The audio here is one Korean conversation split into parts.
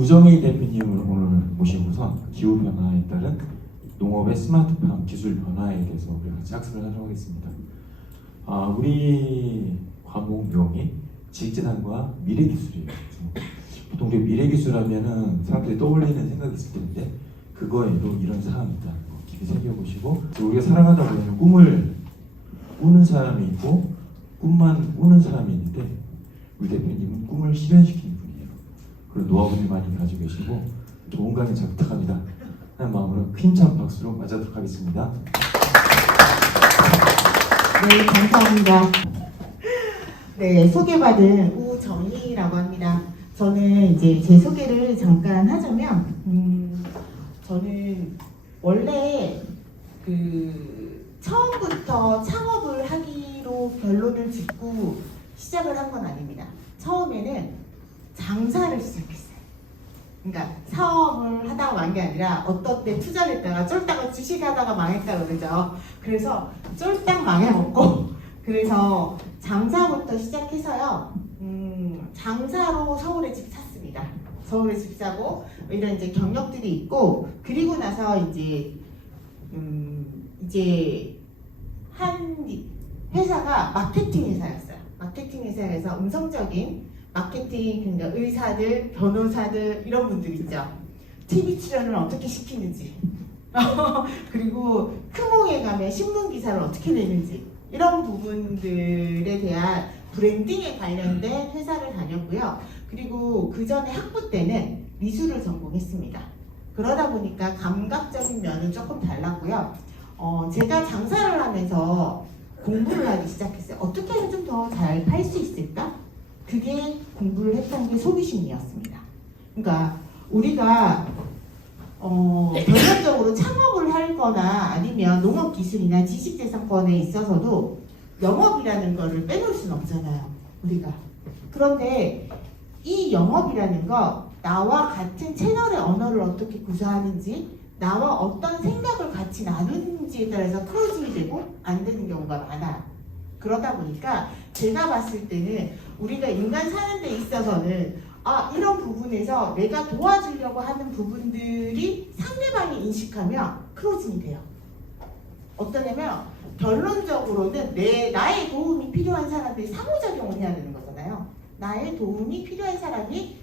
우정희 대표님을 오늘 모시고서 기후변화에 따른 농업의 스마트팜 기술 변화에 대해서 우리가 같이 학습을 하도록 하겠습니다. 우리 과목명이 지식재단과 미래기술이에요. 보통 우리 미래기술하면은 사람들이 떠올리는 생각이 있을 텐데 그거에도 이런 사람이 있다. 깊이 새겨보시고 우리가 살아가다 보면 꿈을 꾸는 사람이 있고 꿈만 꾸는 사람이 있는데 우리 대표님은 꿈을 실현시키는 분이에요. 그런 노하우를 많이 가지고 계시고 좋은 강의 잘 부탁합니다 하는 마음으로 힘찬 박수로 맞아도록 하겠습니다. 네, 감사합니다. 네, 소개받은 우정희라고 합니다. 저는 이제 제 소개를 잠깐 하자면, 저는 원래 처음부터 창업을 하기로 결론을 짓고 시작을 한 건 아닙니다. 처음에는 장사를 시작했어요. 그러니까 사업을 하다가 망한 게 아니라 어떤 때 투자를 했다가 쫄다가 주식하다가 망했다 그러죠. 그래서 쫄딱 망해먹고 그래서 장사부터 시작해서요. 장사로 서울에 집 샀습니다. 서울에 집 사고 이런 이제 경력들이 있고 그리고 나서 이제 한 회사가 마케팅 회사였어요. 마케팅 회사에서 음성적인 마케팅, 그러니까 의사들, 변호사들 이런 분들 있죠. TV 출연을 어떻게 시키는지 그리고 크몽에 가면 신문 기사를 어떻게 내는지 이런 부분들에 대한 브랜딩에 관련된 회사를 다녔고요. 그리고 그 전에 학부 때는 미술을 전공했습니다. 그러다 보니까 감각적인 면은 조금 달랐고요. 제가 장사를 하면서 공부를 하기 시작했어요. 어떻게 하면 좀 더 잘 팔 수 있을까? 그게 공부를 했던 게 소비심리였습니다. 그러니까 우리가 결론적으로 창업을 할 거나 아니면 농업기술이나 지식재산권에 있어서도 영업이라는 거를 빼놓을 수는 없잖아요. 우리가. 그런데 이 영업이라는 거 나와 같은 채널의 언어를 어떻게 구사하는지 나와 어떤 생각을 같이 나누는지에 따라서 크로징이 되고 안 되는 경우가 많아요. 그러다 보니까 제가 봤을 때는 우리가 인간 사는 데 있어서는 이런 부분에서 내가 도와주려고 하는 부분들이 상대방이 인식하면 크로징이 돼요. 어떠냐면 결론적으로는 나의 도움이 필요한 사람들이 상호작용을 해야 되는 거잖아요. 나의 도움이 필요한 사람이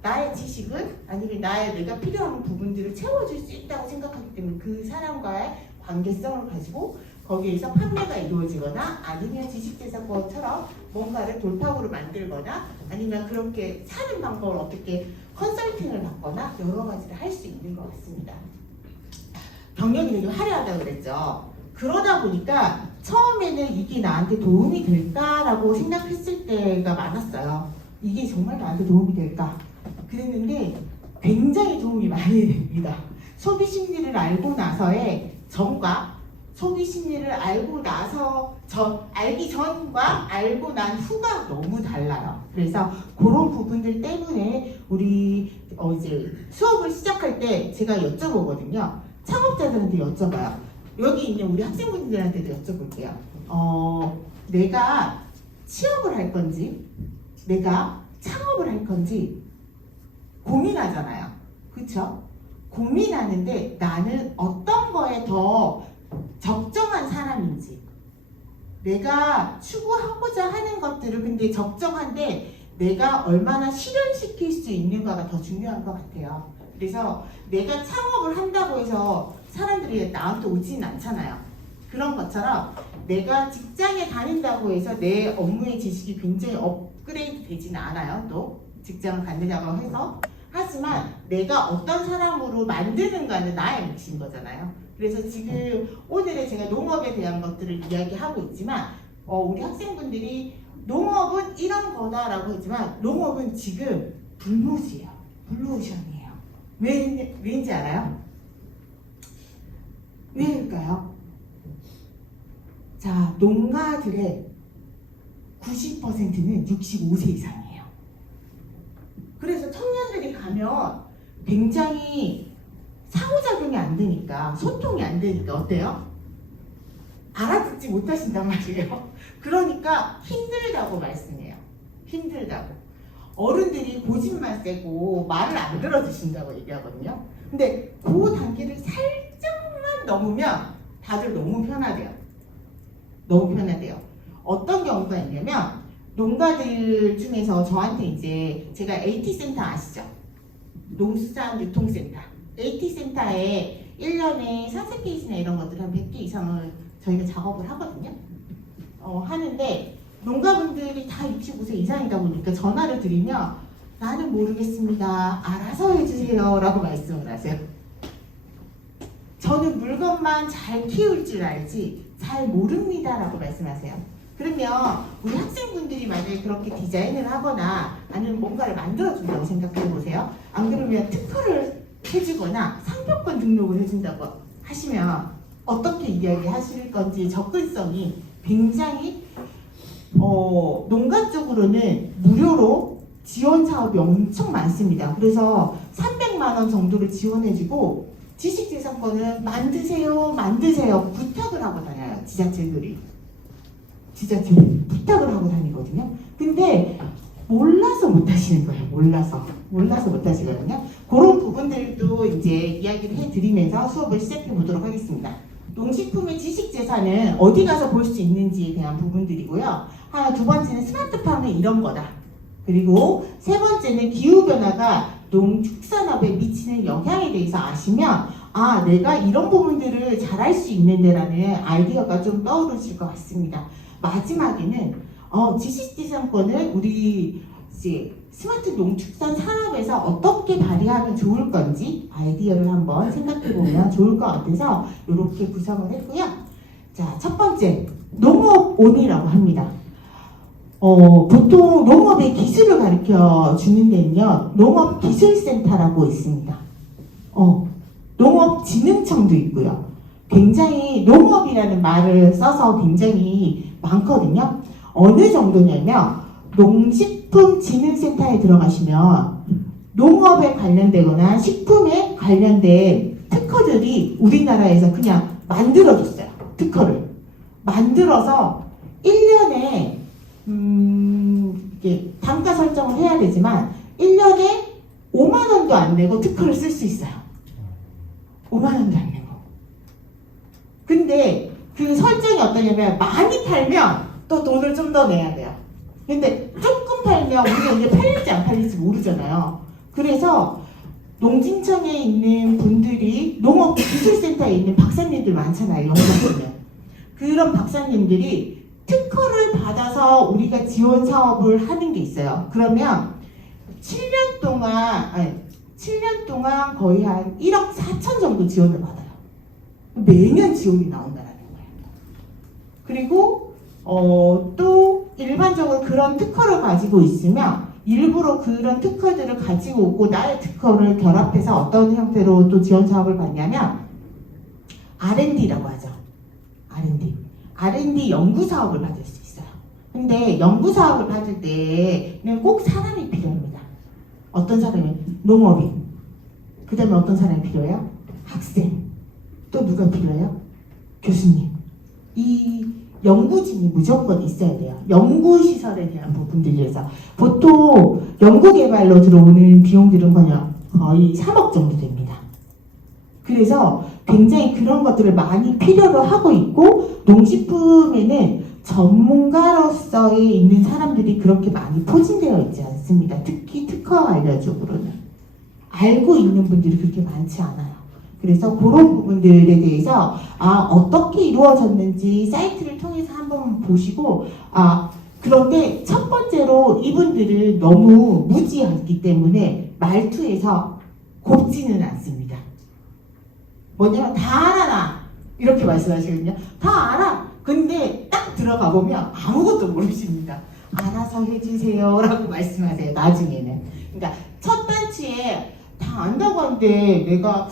나의 지식을 아니면 내가 필요한 부분들을 채워줄 수 있다고 생각하기 때문에 그 사람과의 관계성을 가지고 거기에서 판매가 이루어지거나 아니면 지식재산권처럼 뭔가를 돌파구를 만들거나 아니면 그렇게 사는 방법을 어떻게 컨설팅을 받거나 여러 가지를 할 수 있는 것 같습니다. 경력이 되게 화려하다고 그랬죠. 그러다 보니까 처음에는 이게 나한테 도움이 될까라고 생각했을 때가 많았어요. 이게 정말 나한테 도움이 될까? 그랬는데 굉장히 도움이 많이 됩니다. 소비 심리를 알고 나서의 전과 소비 심리를 알기 전과 알고 난 후가 너무 달라요. 그래서 그런 부분들 때문에 우리 이제 수업을 시작할 때 제가 여쭤보거든요. 창업자들한테 여쭤봐요. 여기 있는 우리 학생분들한테도 여쭤볼게요. 내가 취업을 할 건지 내가 창업을 할 건지 고민하잖아요. 그렇죠? 고민하는데 나는 어떤 거에 더 적정한 사람인지 내가 추구하고자 하는 것들을 근데 적정한데 내가 얼마나 실현시킬 수 있는가가 더 중요한 것 같아요. 그래서 내가 창업을 한다고 해서 사람들이 나한테 오지는 않잖아요. 그런 것처럼 내가 직장에 다닌다고 해서 내 업무의 지식이 굉장히 업그레이드 되지는 않아요. 또 직장을 갖느냐고 해서 하지만 내가 어떤 사람으로 만드는가는 나의 몫인 거잖아요. 그래서 지금 오늘의 제가 농업에 대한 것들을 이야기하고 있지만 우리 학생분들이 농업은 이런 거다라고 했지만 농업은 지금 블루오션이에요. 블루오션이에요. 왜인지 알아요? 왜일까요? 자, 농가들의 90%는 65세 이상이에요. 그래서 청년들이 가면 굉장히 상호작용이 안 되니까 소통이 안 되니까 어때요? 알아듣지 못하신단 말이에요. 그러니까 힘들다고 말씀해요. 힘들다고. 어른들이 고집만 세고 말을 안 들어주신다고 얘기하거든요. 근데 그 단계를 살짝만 넘으면 다들 너무 편하대요. 너무 편하대요. 어떤 경우가 있냐면 농가들 중에서 저한테 이제 제가 AT센터 아시죠? 농수산유통센터. AT센터에 1년에 산세 페이지나 이런 것들 한 100개 이상을 저희가 작업을 하거든요. 하는데 농가분들이 다 65세 이상이다 보니까 전화를 드리면 나는 모르겠습니다. 알아서 해주세요. 라고 말씀을 하세요. 저는 물건만 잘 키울 줄 알지 잘 모릅니다. 라고 말씀하세요. 그러면 우리 학생분들이 만약에 그렇게 디자인을 하거나 아니면 뭔가를 만들어준다고 생각해 보세요. 안 그러면 특허를 해주거나 상표권 등록을 해준다고 하시면 어떻게 이야기하실 건지 접근성이 굉장히 농가 쪽으로는 무료로 지원 사업이 엄청 많습니다. 그래서 300만 원 정도를 지원해주고 지식재산권을 만드세요 부탁을 하고 다녀요. 지자체들이 부탁을 하고 다니거든요. 근데 몰라서 못 하시는 거예요. 몰라서 못 하시거든요. 그런 부분들도 이제 이야기를 해드리면서 수업을 시작해 보도록 하겠습니다. 농식품의 지식재산은 어디 가서 볼 수 있는지에 대한 부분들이고요. 두 번째는 스마트팜은 이런 거다. 그리고 세 번째는 기후변화가 농축산업에 미치는 영향에 대해서 아시면 내가 이런 부분들을 잘할 수 있는데라는 아이디어가 좀 떠오르실 것 같습니다. 마지막에는 지식재산권을 우리 이제 스마트 농축산 산업에서 어떻게 발휘하면 좋을 건지 아이디어를 한번 생각해 보면 좋을 것 같아서 이렇게 구성을 했고요. 자, 첫 번째 농업온이라고 합니다. 보통 농업의 기술을 가르쳐 주는 데는요, 농업기술센터라고 있습니다. 농업진흥청도 있고요. 굉장히 농업이라는 말을 써서 굉장히 많거든요. 어느 정도냐면 농식품진흥센터에 들어가시면 농업에 관련되거나 식품에 관련된 특허들이 우리나라에서 그냥 만들어줬어요. 특허를 만들어서 1년에 이게 단가 설정을 해야 되지만 1년에 5만 원도 안 내고 특허를 쓸 수 있어요. 5만 원도 안 내고. 근데 그 설정이 어떠냐면 많이 팔면 또 돈을 좀 더 내야 돼요. 근데 조금 팔면 우리가 이게 팔릴지 안 팔릴지 모르잖아요. 그래서 농진청에 있는 분들이 농업기술센터에 있는 박사님들 많잖아요. 연구소는. 그런 박사님들이 특허를 받아서 우리가 지원 사업을 하는 게 있어요. 그러면 7년 동안 거의 한 1억 4천 정도 지원을 받아요. 매년 지원이 나온다는 거예요. 그리고 또 일반적으로 그런 특허를 가지고 있으면 일부러 그런 특허들을 가지고 오고 나의 특허를 결합해서 어떤 형태로 또 지원 사업을 받냐면 R&D라고 하죠. R&D 연구 사업을 받을 수 있어요. 근데 연구 사업을 받을 때는 꼭 사람이 필요합니다. 어떤 사람이? 농업인. 그 다음에 어떤 사람이 필요해요? 학생. 또 누가 필요해요? 교수님. 이 연구진이 무조건 있어야 돼요. 연구시설에 대한 부분들에서 보통 연구개발로 들어오는 비용들은 거의 3억 정도 됩니다. 그래서 굉장히 그런 것들을 많이 필요로 하고 있고 농식품에는 전문가로서에 있는 사람들이 그렇게 많이 포진되어 있지 않습니다. 특히 특허 관련 쪽으로는 알고 있는 분들이 그렇게 많지 않아요. 그래서 그런 부분들에 대해서 어떻게 이루어졌는지 사이트를 통해서 한번 보시고 그런데 첫 번째로 이분들은 너무 무지하기 때문에 말투에서 곱지는 않습니다. 뭐냐면 다 알아 나 이렇게 말씀하시거든요. 다 알아. 근데 딱 들어가 보면 아무것도 모르십니다. 알아서 해주세요 라고 말씀하세요. 나중에는. 그러니까 첫 단추에 다 안다고 하는데 내가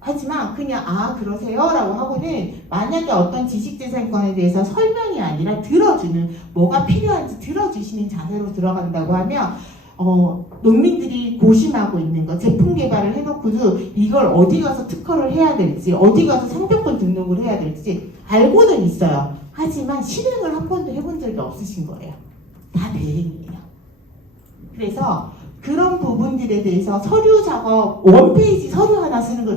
하지만 그냥 그러세요 라고 하고는 만약에 어떤 지식재산권에 대해서 설명이 아니라 들어주는 뭐가 필요한지 들어주시는 자세로 들어간다고 하면 농민들이 고심하고 있는 거 제품 개발을 해놓고도 이걸 어디 가서 특허를 해야 될지 어디 가서 상표권 등록을 해야 될지 알고는 있어요. 하지만 실행을 한 번도 해본 적이 없으신 거예요. 다 대행이에요. 그래서 그런 부분들에 대해서 서류 작업, 원페이지 서류 하나 쓰는 거,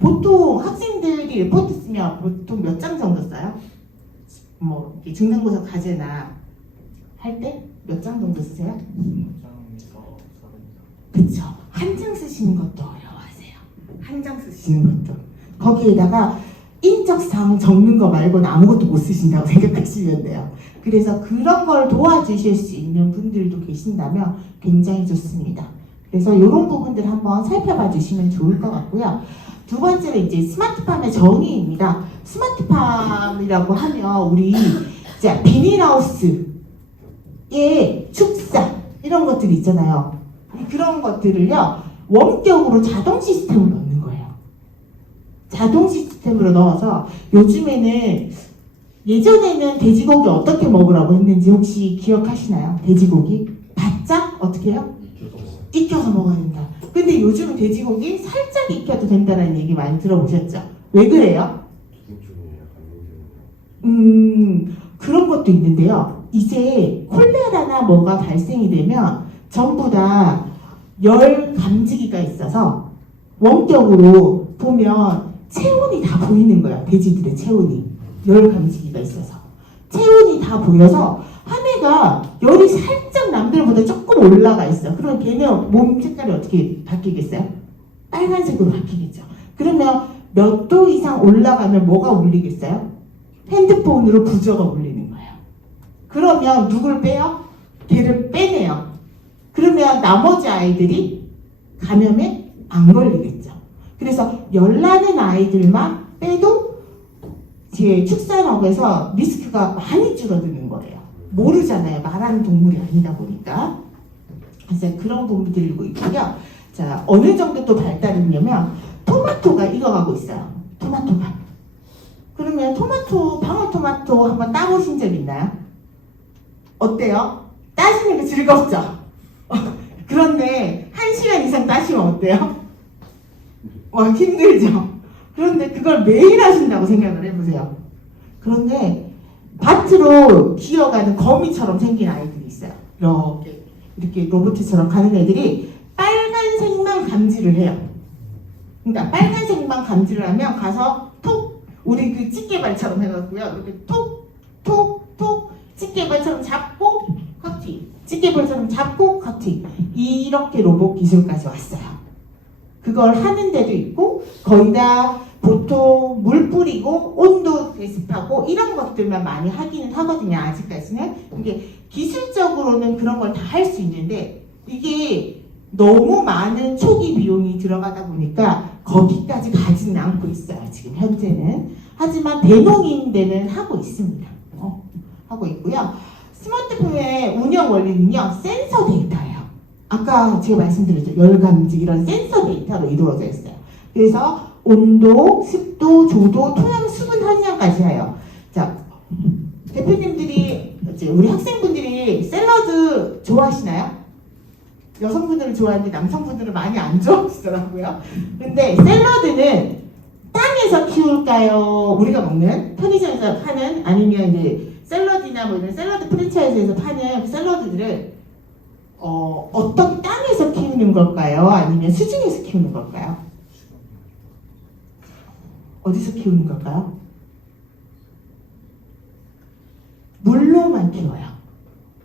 보통 학생들이 레포트 쓰면 보통 몇 장 정도 써요? 뭐, 이렇게 중간고사 과제나 할 때 몇 장 정도 쓰세요? 그쵸. 한 장 쓰시는 것도 어려워하세요. 한 장 쓰시는 것도. 거기에다가 인적사항 적는 거 말고는 아무것도 못 쓰신다고 생각하시면 돼요. 그래서 그런 걸 도와주실 수 있는 분들도 계신다면 굉장히 좋습니다. 그래서 이런 부분들 한번 살펴봐 주시면 좋을 것 같고요. 두 번째는 이제 스마트팜의 정의입니다. 스마트팜이라고 하면 우리 이제 비닐하우스의 축사 이런 것들이 있잖아요. 그런 것들을요 원격으로 자동 시스템으로 넣는 거예요. 자동 시스템으로 넣어서 요즘에는 예전에는 돼지고기 어떻게 먹으라고 했는지 혹시 기억하시나요? 돼지고기 바짝 어떻게 해요? 익혀서 먹어야 된다. 근데 요즘은 돼지고기 살짝 익혀도 된다는 얘기 많이 들어보셨죠? 왜 그래요? 그런 것도 있는데요. 이제 콜레라나 뭐가 발생이 되면 전부 다 열 감지기가 있어서 원격으로 보면 체온이 다 보이는 거야. 돼지들의 체온이. 열 감지기가 있어서. 체온이 다 보여서 한 애가 열이 살짝 남들보다 조금 올라가 있어. 그럼 걔는 몸 색깔이 어떻게 바뀌겠어요? 빨간색으로 바뀌겠죠. 그러면 몇 도 이상 올라가면 뭐가 울리겠어요? 핸드폰으로 부저가 울리는 거예요. 그러면 누굴 빼요? 걔를 빼내요. 그러면 나머지 아이들이 감염에 안 걸리겠죠. 그래서 열나는 아이들만 빼도 제 축산업에서 리스크가 많이 줄어드는 거예요. 모르잖아요. 말하는 동물이 아니다 보니까. 그래서 그런 부분들이 있고요. 자, 어느 정도 또 발달했냐면 토마토가 익어가고 있어요. 토마토가. 그러면 토마토, 방울토마토 한번 따보신 적 있나요? 어때요? 따시는 게 즐겁죠? 그런데 1시간 이상 따시면 어때요? 힘들죠? 그런데 그걸 매일 하신다고 생각을 해보세요. 그런데 밭으로 기어가는 거미처럼 생긴 아이들이 있어요. 이렇게 로봇처럼 가는 애들이 빨간색만 감지를 해요. 그러니까 빨간색만 감지를 하면 가서 톡, 우리 그 집게발처럼 해갖고요. 이렇게 톡, 톡, 톡, 집게발처럼 잡고 커팅, 집게발처럼 잡고 커팅. 이렇게 로봇 기술까지 왔어요. 그걸 하는 데도 있고 거의 다 보통 물 뿌리고 온도 배습하고 이런 것들만 많이 하기는 하거든요. 아직까지는. 이게 기술적으로는 그런 걸 다 할 수 있는데 이게 너무 많은 초기 비용이 들어가다 보니까 거기까지 가지는 않고 있어요. 지금 현재는. 하지만 대농인대는 하고 있습니다. 하고 있고요. 스마트폰의 운영 원리는요. 센서 데이터예요. 아까 제가 말씀드렸죠. 열감지 이런 센서 데이터로 이루어져 있어요. 그래서 온도, 습도, 조도, 토양, 수분 함량까지 해요. 자, 대표님들이 이제 우리 학생분들이 샐러드 좋아하시나요? 여성분들은 좋아하는데 남성분들은 많이 안 좋아하시더라고요. 근데 샐러드는 땅에서 키울까요? 우리가 먹는 편의점에서 파는 아니면 이제 샐러드나 뭐 이런 샐러드 프랜차이즈에서 파는 샐러드들을 어떤 땅에서 키우는 걸까요? 아니면 수중에서 키우는 걸까요? 어디서 키우는 걸까요? 물로만 키워요.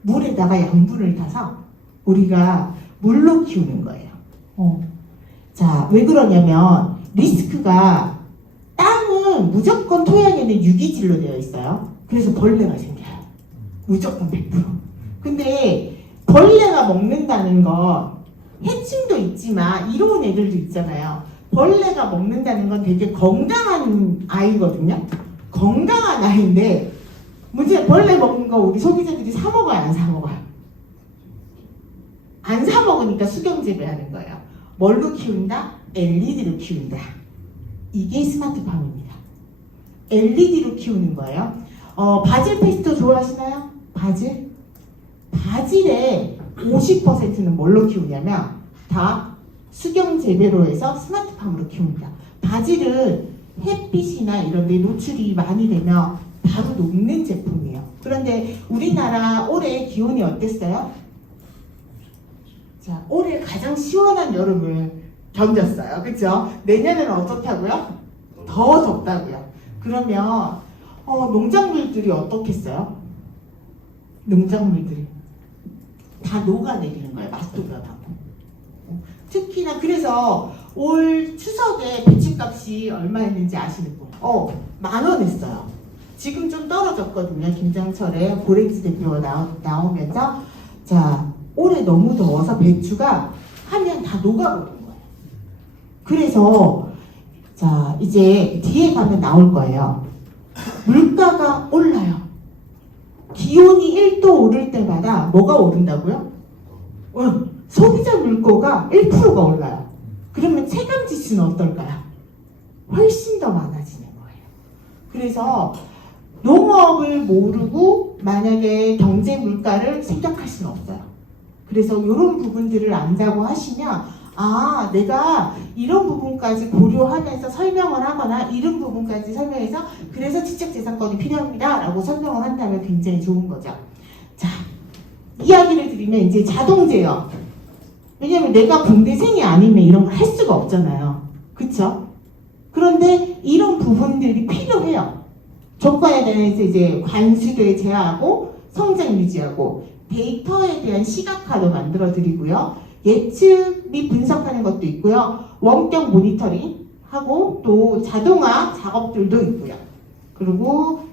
물에다가 양분을 타서 우리가 물로 키우는 거예요. 자, 왜 그러냐면 리스크가 땅은 무조건 토양에는 유기질로 되어 있어요. 그래서 벌레가 생겨요. 무조건 100%. 근데 벌레가 먹는다는 거 해충도 있지만 이로운 애들도 있잖아요. 벌레가 먹는다는 건 되게 건강한 아이거든요. 건강한 아이인데 문제 벌레 먹는 거 우리 소비자들이 사 먹어요, 안 사 먹어요? 안 사 먹으니까 수경 재배하는 거예요. 뭘로 키운다? LED로 키운다. 이게 스마트팜입니다. LED로 키우는 거예요. 바질 페스토 좋아하시나요? 바질? 바질의 50%는 뭘로 키우냐면 다 수경 재배로 해서 스마트팜으로 키웁니다. 바질은 햇빛이나 이런 데 노출이 많이 되면 바로 녹는 제품이에요. 그런데 우리나라 올해 기온이 어땠어요? 자, 올해 가장 시원한 여름을 견뎠어요. 그쵸? 내년에는 어떻다고요? 더 덥다고요. 그러면 농작물들이 어떻겠어요? 농작물들이 다 녹아내리는 거예요. 맛도 변하고. 특히나 그래서 올 추석에 배추값이 얼마였는지 아시는 분? 10,000원 했어요. 지금 좀 떨어졌거든요. 김장철에 고랭지 대표가 나오면서 자, 올해 너무 더워서 배추가 하면 다 녹아버린 거예요. 그래서 자, 이제 뒤에 가면 나올 거예요. 물가가 올라요. 기온이 1도 오를 때마다 뭐가 오른다고요? 소비자 물가가 1%가 올라요. 그러면 체감 지수는 어떨까요? 훨씬 더 많아지는 거예요. 그래서 농업을 모르고 만약에 경제 물가를 생각할 수는 없어요. 그래서 이런 부분들을 안다고 하시면 내가 이런 부분까지 고려하면서 설명을 하거나 이런 부분까지 설명해서 그래서 지적재산권이 필요합니다 라고 설명을 한다면 굉장히 좋은 거죠. 자, 이야기를 드리면 이제 자동제요. 왜냐면 내가 공대생이 아니면 이런 걸 할 수가 없잖아요. 그쵸? 그런데 이런 부분들이 필요해요. 조건에 대해서 이제 관수도에 제하고 성장 유지하고 데이터에 대한 시각화도 만들어 드리고요. 예측 및 분석하는 것도 있고요. 원격 모니터링 하고 또 자동화 작업들도 있고요. 그리고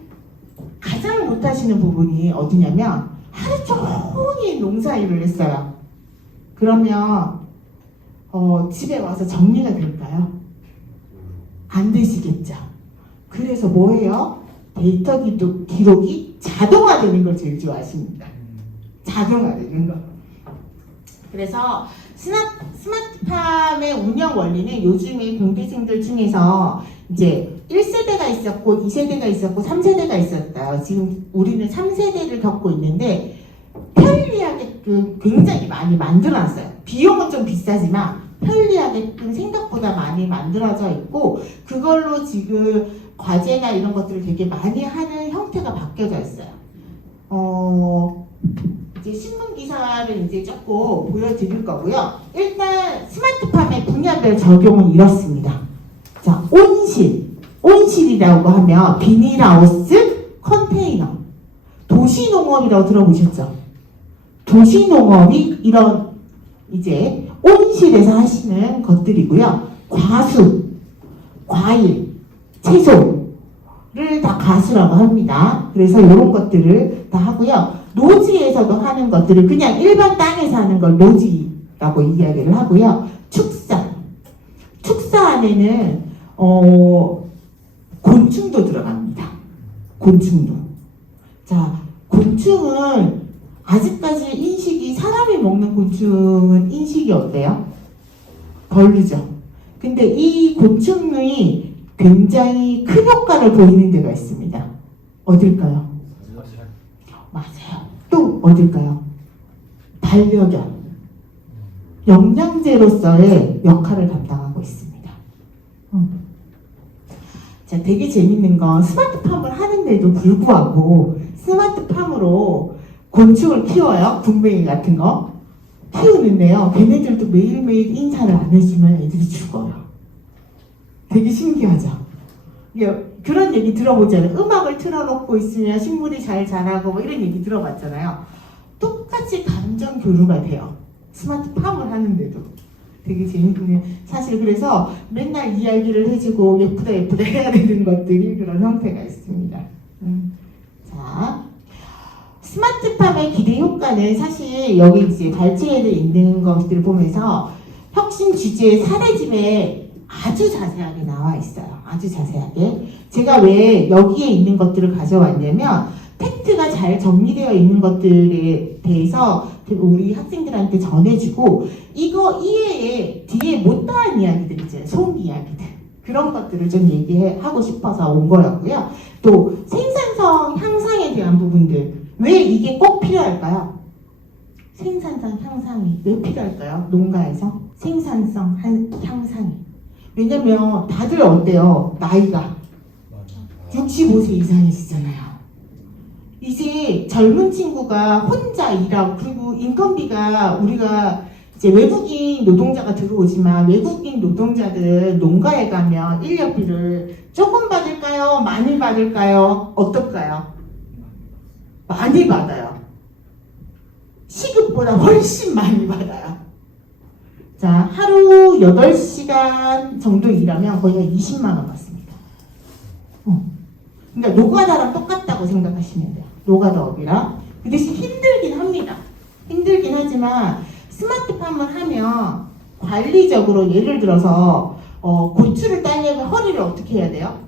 가장 못하시는 부분이 어디냐면 하루 종일 농사일을 했어요. 그러면 집에 와서 정리가 될까요? 안 되시겠죠. 그래서 뭐예요? 데이터 기록이 자동화되는 걸 제일 좋아하십니다. 자동화되는 거. 그래서 스마트팜의 운영 원리는 요즘에 공대생들 중에서 이제 1세대가 있었고 2세대가 있었고 3세대가 있었어요. 지금 우리는 3세대를 겪고 있는데 편리하게끔 굉장히 많이 만들어놨어요. 비용은 좀 비싸지만 편리하게끔 생각보다 많이 만들어져 있고 그걸로 지금 과제나 이런 것들을 되게 많이 하는 형태가 바뀌어져 있어요. 이제 신문 기사를 이제 조금 보여드릴 거고요. 일단 스마트팜의 분야별 적용은 이렇습니다. 자, 온실이라고 하면 비닐하우스, 컨테이너, 도시농업이라고 들어보셨죠? 도시농업이 이런 이제 온실에서 하시는 것들이고요. 과수, 과일, 채소를 다 가수라고 합니다. 그래서 이런 것들을 다 하고요. 노지에서도 하는 것들을 그냥 일반 땅에서 하는 걸 노지라고 이야기를 하고요. 축사 안에는 곤충도 들어갑니다. 곤충도. 자, 곤충은 아직까지 인식이 사람이 먹는 곤충은 인식이 어때요? 별로죠. 근데 이 곤충이 굉장히 큰 효과를 보이는 데가 있습니다. 어딜까요? 맞아요. 또 어딜까요? 반려견. 영양제로서의 역할을 담당하고 있습니다. 자, 되게 재밌는 건 스마트팜을 하는데도 불구하고 스마트팜으로 곤충을 키워요. 군뱅이 같은 거. 키우는데요. 걔네들도 매일매일 인사를 안 해주면 애들이 죽어요. 되게 신기하죠? 그런 얘기 들어보잖아요. 음악을 틀어놓고 있으면 식물이 잘 자라고 뭐 이런 얘기 들어봤잖아요. 똑같이 감정 교류가 돼요. 스마트팜을 하는데도. 되게 재밌네요. 사실 그래서 맨날 이야기를 해주고 예쁘다 해야 되는 것들이 그런 형태가 있습니다. 자, 스마트팜의 기대 효과는 사실 여기 이제 발제에 있는 것들을 보면서 혁신 주제의 사례집에 아주 자세하게 나와 있어요. 아주 자세하게. 제가 왜 여기에 있는 것들을 가져왔냐면 팩트가 잘 정리되어 있는 것들에 대해서 우리 학생들한테 전해주고 이거 이외에 뒤에 못다한 이야기들 있잖아요. 속 이야기들. 그런 것들을 좀 얘기하고 싶어서 온 거였고요. 또 생산성 향상에 대한 부분들. 왜 이게 꼭 필요할까요? 생산성 향상이 왜 필요할까요? 농가에서 생산성 향상이. 왜냐면 다들 어때요? 나이가 65세 이상이시잖아요. 이제 젊은 친구가 혼자 일하고 그리고 인건비가 우리가 이제 외국인 노동자가 들어오지만 외국인 노동자들 농가에 가면 인력비를 조금 받을까요? 많이 받을까요? 어떨까요? 많이 받아요. 시급보다 훨씬 많이 받아요. 자, 하루 8시간 정도 일하면 거의 한 20만 원 받습니다. 그러니까 노가다랑 똑같다고 생각하시면 돼요. 노가다업이랑. 그 대신 힘들긴 합니다. 힘들긴 하지만 스마트팜을 하면 관리적으로 예를 들어서 고추를 따려면 허리를 어떻게 해야 돼요?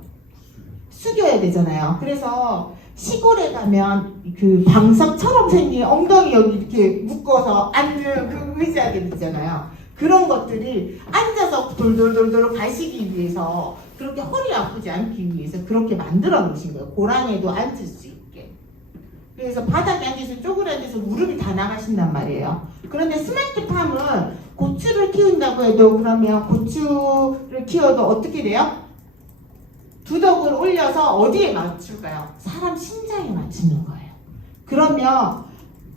숙여야 되잖아요. 그래서 시골에 가면 그 방석처럼 생긴 엉덩이 여기 이렇게 묶어서 앉는 그 의자들 있잖아요. 그런 것들이 앉아서 돌돌돌돌 가시기 위해서 그렇게 허리 아프지 않기 위해서 그렇게 만들어 놓으신 거예요. 고랑에도 앉을 수 있게. 그래서 바닥에 앉아서 쪼그라져서 무릎이 다 나가신단 말이에요. 그런데 스마트팜은 고추를 키운다고 해도 그러면 고추를 키워도 어떻게 돼요? 두덕을 올려서 어디에 맞출까요? 사람 심장에 맞추는 거예요. 그러면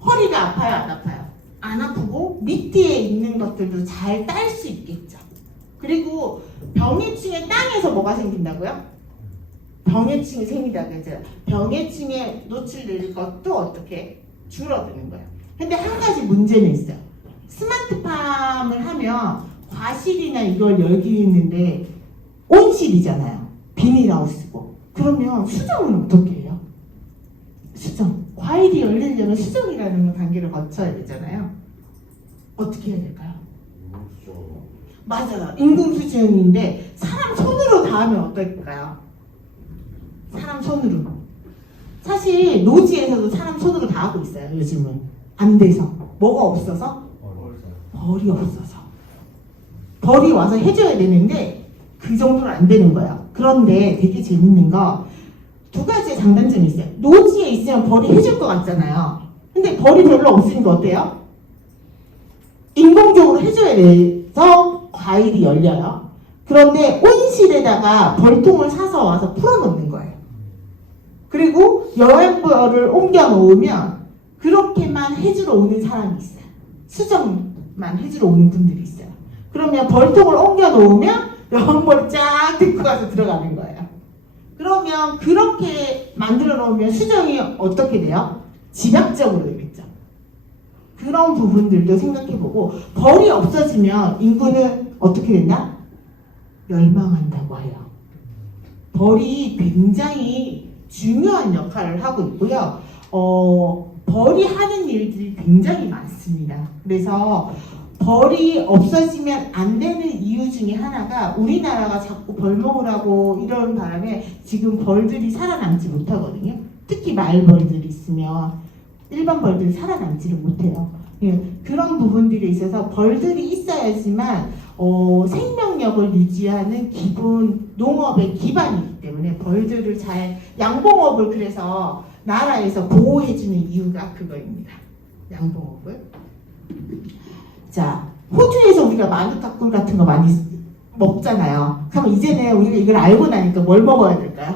허리가 아파요, 안 아파요? 안 아프고 밑에 있는 것들도 잘 딸 수 있겠죠. 그리고 병해충의 땅에서 뭐가 생긴다고요? 병해충이 생긴다고 했잖아요. 병해충에 노출될 것도 어떻게 줄어드는 거예요. 근데 한 가지 문제는 있어요. 스마트팜을 하면 과실이나 이걸 열기 있는데 온실이잖아요. 비닐하우스고. 그러면 수정은 어떻게 해요? 수정. 과일이 열리려면 수정이라는 단계를 거쳐야 되잖아요. 어떻게 해야 될까요? 맞아요. 인공수정인데 사람 손으로 다 하면 어떨까요? 사람 손으로. 사실 노지에서도 사람 손으로 다 하고 있어요. 요즘은. 안 돼서. 뭐가 없어서? 벌이 없어서. 벌이 와서 해줘야 되는데 그 정도는 안 되는 거예요. 그런데 되게 재밌는 거 두 가지의 장단점이 있어요. 노지에 있으면 벌이 해줄 것 같잖아요. 근데 벌이 별로 없으니까 어때요? 인공적으로 해줘야 돼서 과일이 열려요. 그런데 온실에다가 벌통을 사서 와서 풀어놓는 거예요. 그리고 여행벌을 옮겨 놓으면 그렇게만 해주러 오는 사람이 있어요. 수정만 해주러 오는 분들이 있어요. 그러면 벌통을 옮겨 놓으면 여행벌 쫙 데리고 가서 들어가는 거예요. 그러면 그렇게 만들어 놓으면 수정이 어떻게 돼요? 집약적으로 되겠죠. 그런 부분들도 생각해보고 벌이 없어지면 인구는 어떻게 된다? 멸망한다고 해요. 벌이 굉장히 중요한 역할을 하고 있고요. 벌이 하는 일들이 굉장히 많습니다. 그래서 벌이 없어지면 안 되는 이유 중에 하나가 우리나라가 자꾸 벌 먹으라고 이러는 바람에 지금 벌들이 살아남지 못하거든요. 특히 말벌들이 있으면 일반 벌들이 살아남지를 못해요. 예, 그런 부분들에 있어서 벌들이 있어야지만 생명력을 유지하는 기본 농업의 기반이기 때문에 벌들을 잘 양봉업을 그래서 나라에서 보호해주는 이유가 그거입니다. 양봉업을. 자, 호주에서 우리가 마누카꿀 같은 거 많이 먹잖아요. 그럼 이제는 우리가 이걸 알고 나니까 뭘 먹어야 될까요?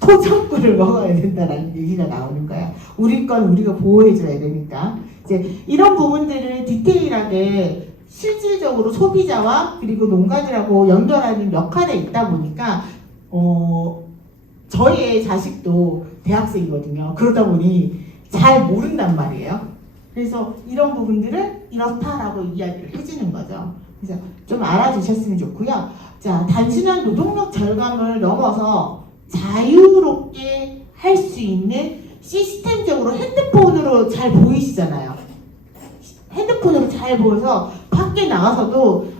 토종꿀을 먹어야 된다는 얘기가 나오는 거예요. 우리 건 우리가 보호해줘야 되니까. 이제 이런 부분들을 디테일하게 실질적으로 소비자와 그리고 농가들하고 연결하는 역할에 있다 보니까 저희의 자식도 대학생이거든요. 그러다 보니 잘 모른단 말이에요. 그래서 이런 부분들을 이렇다라고 이야기를 해주는 거죠. 그래서 좀 알아주셨으면 좋고요. 자, 단순한 노동력 절감을 넘어서 자유롭게 할 수 있는 시스템적으로 핸드폰으로 잘 보이시잖아요. 핸드폰으로 잘 보여서 밖에 나가서도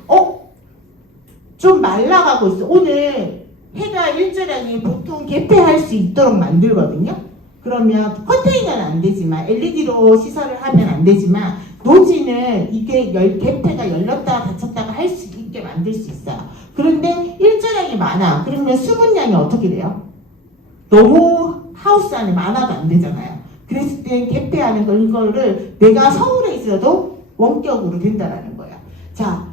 좀 말라가고 있어. 오늘 해가 일조량이 보통 개폐할 수 있도록 만들거든요. 그러면 컨테이너는 안 되지만 LED로 시설을 하면 안 되지만 노지는 이게 개폐가 열렸다가 닫혔다가 할 수 있게 만들 수 있어요. 그런데 일조량이 많아. 그러면 수분량이 어떻게 돼요? 너무 하우스 안에 많아도 안 되잖아요. 그랬을 때 개폐하는 걸 이거를 내가 서울에 있어도 원격으로 된다라는 거예요. 자,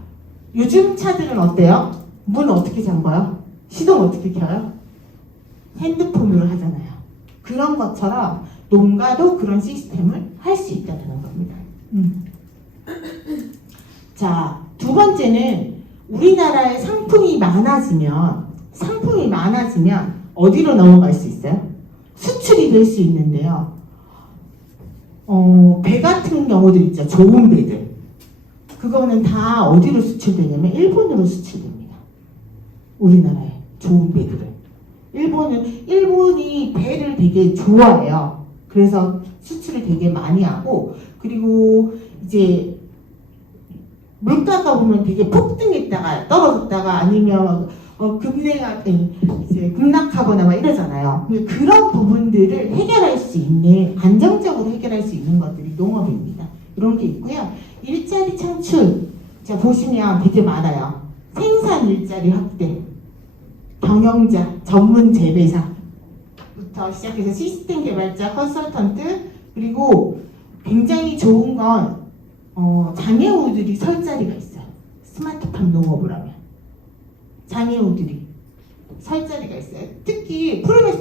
요즘 차들은 어때요? 문 어떻게 잠궈요? 시동 어떻게 켜요? 핸드폰으로 하잖아요. 그런 것처럼 농가도 그런 시스템을 할 수 있다는 겁니다. 자, 두 번째는 우리나라의 상품이 많아지면 어디로 넘어갈 수 있어요? 수출이 될 수 있는데요. 배 같은 경우도 있죠. 좋은 배들. 그거는 다 어디로 수출되냐면 일본으로 수출됩니다. 우리나라에 좋은 배들을. 일본이 배를 되게 좋아해요. 그래서 수출을 되게 많이 하고, 그리고 이제 물가가 보면 되게 폭등했다가 떨어졌다가 아니면 금리가 이제 급락하거나 막 이러잖아요. 그런 부분들을 해결할 수 있는, 안정적으로 해결할 수 있는 것들이 농업입니다. 이런 게 있고요. 일자리 창출. 자, 보시면 되게 많아요. 생산 일자리 확대, 경영자, 전문 재배사부터 시작해서 시스템 개발자, 컨설턴트, 그리고 굉장히 좋은 건 장애우들이 설 자리가 있어요. 스마트팜 농업을 하면 장애우들이 설 자리가 있어요. 특히 푸르메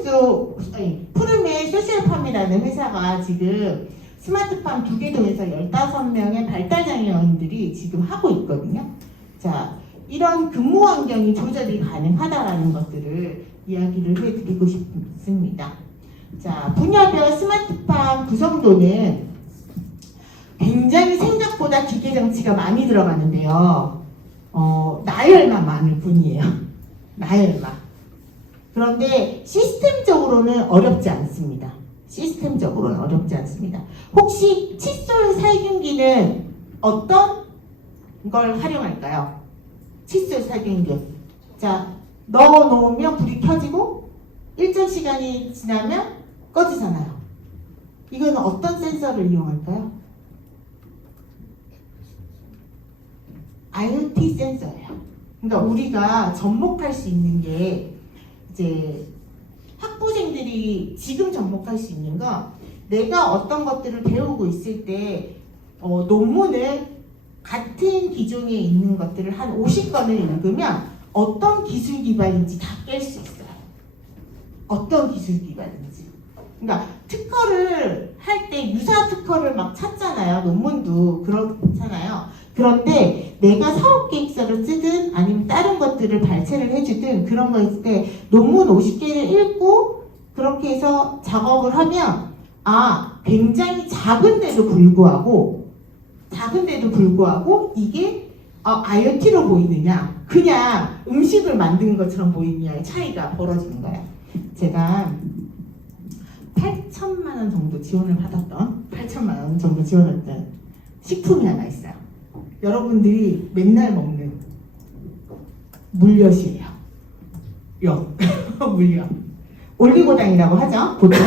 소셜팜이라는 회사가 지금 스마트팜 두개동에서 15명의 발달장애인들이 지금 하고 있거든요. 자, 이런 근무 환경이 조절이 가능하다라는 것들을 이야기를 해드리고 싶습니다. 자, 분야별 스마트팜 구성도는 굉장히 생각보다 기계장치가 많이 들어가는데요. 나열만 많을 뿐이에요. 나열만. 그런데 시스템적으로는 어렵지 않습니다. 시스템적으로는 어렵지 않습니다. 혹시 칫솔 살균기는 어떤 걸 활용할까요? 칫솔 살균기. 자, 넣어놓으면 불이 켜지고 일정 시간이 지나면 꺼지잖아요. 이거는 어떤 센서를 이용할까요? IoT 센서예요. 그러니까 우리가 접목할 수 있는 게 이제 학부생들이 지금 접목할 수 있는 건 내가 어떤 것들을 배우고 있을 때 논문을 같은 기종에 있는 것들을 한 50건을 읽으면 어떤 기술 기반인지 다 깰 수 있어요. 어떤 기술 기반인지. 그러니까 특허를 할 때 유사 특허를 막 찾잖아요. 논문도 그렇잖아요. 그런데 내가 사업계획서를 쓰든 아니면 다른 것들을 발췌를 해주든 그런 거 있을 때 논문 50개를 읽고 그렇게 해서 작업을 하면 굉장히 작은데도 불구하고 이게 IoT로 보이느냐 그냥 음식을 만든 것처럼 보이느냐의 차이가 벌어지는 거예요. 제가 8천만 원 정도 지원을 받았던 8천만 원 정도 지원했던 식품이 하나 있어요. 여러분들이 맨날 먹는 물엿이에요. 물엿. 올리고당이라고 하죠, 보통.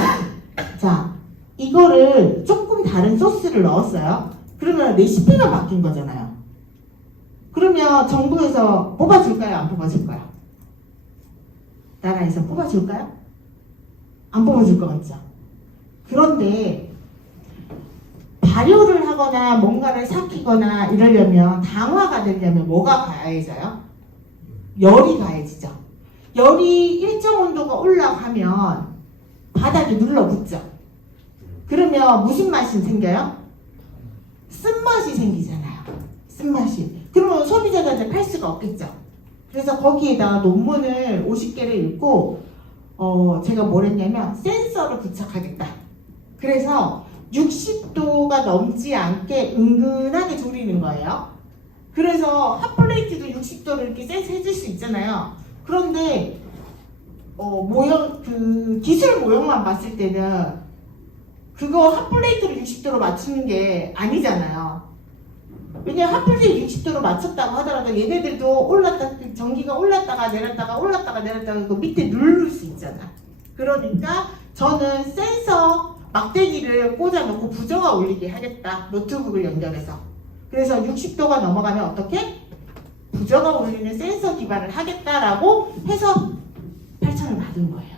자, 이거를 조금 다른 소스를 넣었어요. 그러면 레시피가 바뀐 거잖아요. 그러면 정부에서 뽑아줄까요? 안 뽑아줄까요? 나라에서 뽑아줄까요? 안 뽑아줄 것 같죠? 그런데 발효를 하거나 뭔가를 삭히거나 이러려면 당화가 되려면 뭐가 가해져요? 열이 가해지죠. 열이 일정 온도가 올라가면 바닥에 눌러붙죠. 그러면 무슨 맛이 생겨요? 쓴맛이 생기잖아요. 쓴맛이. 그러면 소비자가 이제 팔 수가 없겠죠. 그래서 거기에다가 논문을 50개를 읽고 제가 뭘 했냐면 센서를 부착하겠다. 그래서 60도가 넘지 않게 은근하게 졸이는 거예요. 그래서 핫플레이트도 60도를 이렇게 센스 해줄 수 있잖아요. 그런데 기술 모형만 봤을 때는 그거 핫플레이트를 60도로 맞추는 게 아니잖아요. 왜냐면 핫플레이트 60도로 맞췄다고 하더라도 얘네들도 전기가 올랐다가 내렸다가 그 밑에 누를 수 있잖아. 그러니까 저는 센서 막대기를 꽂아놓고 부저가 올리게 하겠다. 노트북을 연결해서. 그래서 60도가 넘어가면 어떻게? 부저가 올리는 센서 기반을 하겠다라고 해서 8,000을 받은 거예요.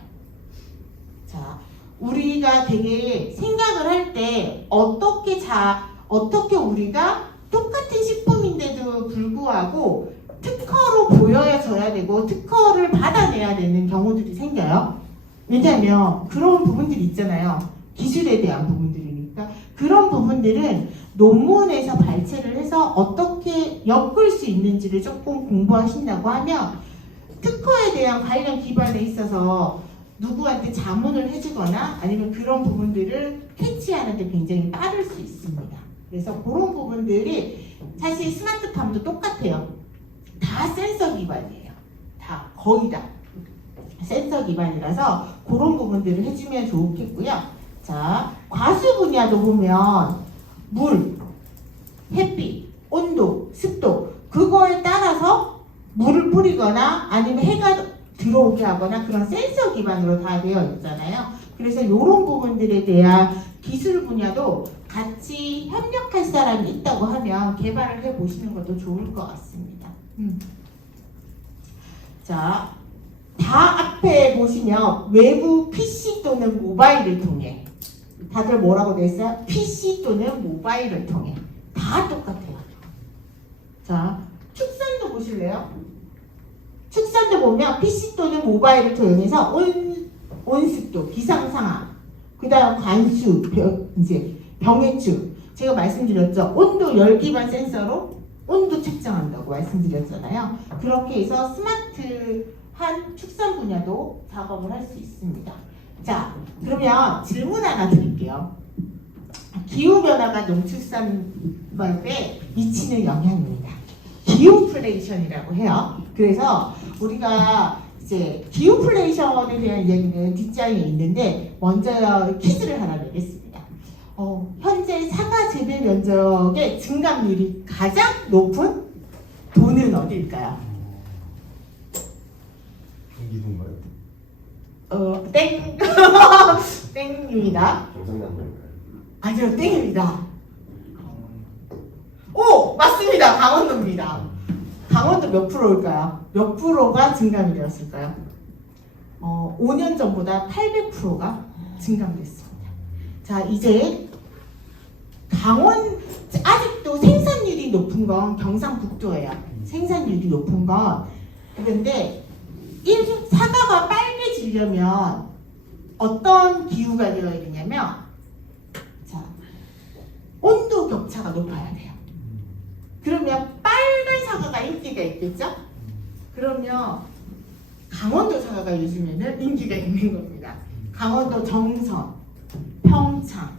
자, 우리가 되게 생각을 할 때 어떻게 우리가 똑같은 식품인데도 불구하고 특허로 보여져야 되고 특허를 받아내야 되는 경우들이 생겨요. 왜냐하면 그런 부분들이 있잖아요. 기술에 대한 부분들이니까 그런 부분들은 논문에서 발췌를 해서 어떻게 엮을 수 있는지를 조금 공부하신다고 하면 특허에 대한 관련 기반에 있어서 누구한테 자문을 해주거나 아니면 그런 부분들을 캐치하는데 굉장히 빠를 수 있습니다. 그래서 그런 부분들이 사실 스마트팜도 똑같아요. 다 센서 기반이에요. 다 거의 다 센서 기반이라서 그런 부분들을 해주면 좋겠고요. 자, 과수 분야도 보면 물, 햇빛, 온도, 습도 그거에 따라서 물을 뿌리거나 아니면 해가 들어오게 하거나 그런 센서 기반으로 다 되어 있잖아요. 그래서 이런 부분들에 대한 기술 분야도 같이 협력할 사람이 있다고 하면 개발을 해보시는 것도 좋을 것 같습니다. 자, 다 앞에 보시면 외부 PC 또는 모바일을 통해 다들 뭐라고 돼 있어요? PC 또는 모바일을 통해 다 똑같아요. 자, 축산도 보실래요? 축산도 보면 PC 또는 모바일을 통해서 온습도, 기상 상황, 그다음 관수, 이제 병해충. 제가 말씀드렸죠. 온도 열기반 센서로 온도 측정한다고 말씀드렸잖아요. 그렇게 해서 스마트한 축산 분야도 작업을 할 수 있습니다. 자, 그러면 질문 하나 드릴게요. 기후변화가 농축산업에 미치는 영향입니다. 기후플레이션이라고 해요. 그래서 우리가 이제 기후플레이션에 대한 이야기는 뒷장에 있는데 먼저 퀴즈를 하나 내겠습니다. 현재 사과 재배 면적의 증감률이 가장 높은 도는 어디일까요? 경기도인가요? 땡! 땡입니다. 경상남도인가요? 아니요, 땡입니다. 오! 맞습니다. 강원도입니다. 강원도 몇 프로일까요? 몇 프로가 증감이 되었을까요? 5년 전보다 800%가 증감됐습니다. 자, 이제 아직도 생산율이 높은 건 경상북도예요. 생산율이 높은 건. 그런데 사과가 빨개지려면 어떤 기후가 되어야 되냐면, 자, 온도 격차가 높아야 돼요. 그러면 빨간 사과가 인기가 있겠죠? 그러면 강원도 사과가 요즘에는 인기가 있는 겁니다. 강원도 정선, 평창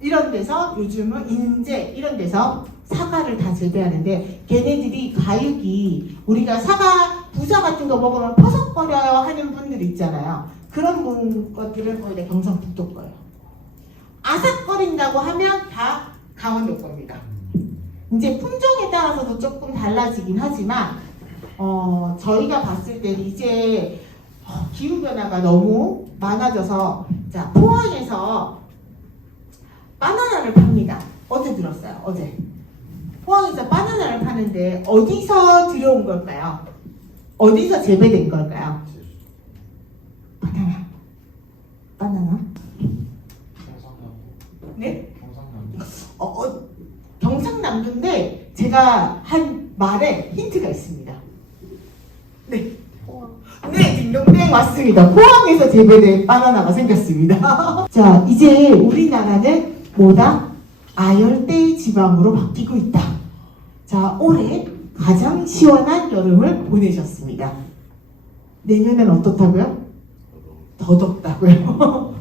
이런 데서 요즘은 인제 이런 데서 사과를 다 재배하는데 걔네들이 가육이 우리가 사과 부사 같은 거 먹으면 퍼석거려요 하는 분들 있잖아요. 그런 것들은 거의 다 경상북도 거예요. 아삭거린다고 하면 다 강원도 겁니다. 이제 품종에 따라서도 조금 달라지긴 하지만 저희가 봤을 때는 이제 기후변화가 너무 많아져서 자, 포항에서 바나나를 팝니다. 어제 들었어요. 어제 포항에서 바나나를 파는데 어디서 들여온 걸까요? 어디서 재배된 걸까요? 바나나? 네? 경상남도인데 제가 한 말에 힌트가 있습니다. 네. 네, 딩동댕 맞습니다. 포항에서 재배된 바나나가 생겼습니다. 자, 이제 우리나라는 뭐다? 아열대 지방으로 바뀌고 있다. 자, 올해 가장 시원한 여름을 보내셨습니다. 내년엔 어떻다고요? 더 덥다고요.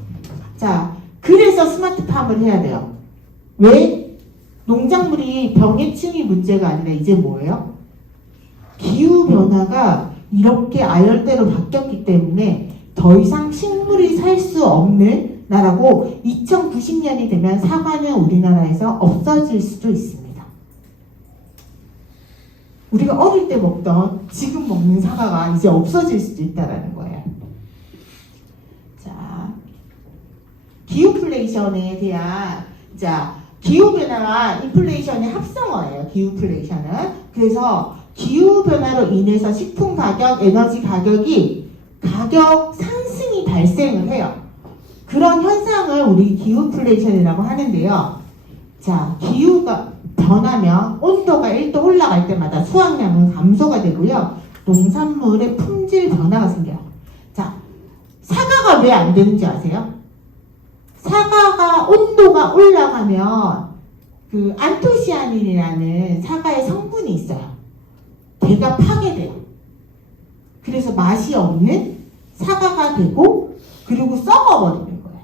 자, 그래서 스마트팜을 해야 돼요. 왜? 농작물이 병해충이 문제가 아니라 이제 뭐예요? 기후변화가 이렇게 아열대로 바뀌었기 때문에 더 이상 식물이 살 수 없는 나라고 2090년이 되면 사과는 우리나라에서 없어질 수도 있습니다. 우리가 어릴 때 먹던 지금 먹는 사과가 이제 없어질 수도 있다는 거예요. 자, 기후플레이션에 대한 기후변화와 인플레이션의 합성어예요. 기후플레이션은. 그래서 기후변화로 인해서 식품 가격, 에너지 가격이 가격 상승이 발생을 해요. 그런 현상을 우리 기후플레이션이라고 하는데요. 자, 기후가 변하면 온도가 1도 올라갈 때마다 수확량은 감소가 되고요. 농산물의 품질 변화가 생겨요. 자, 사과가 왜 안 되는지 아세요? 사과가 온도가 올라가면 그 안토시아닌이라는 사과의 성분이 있어요. 걔가 파괴돼요. 그래서 맛이 없는 사과가 되고 그리고 썩어버리는 거예요.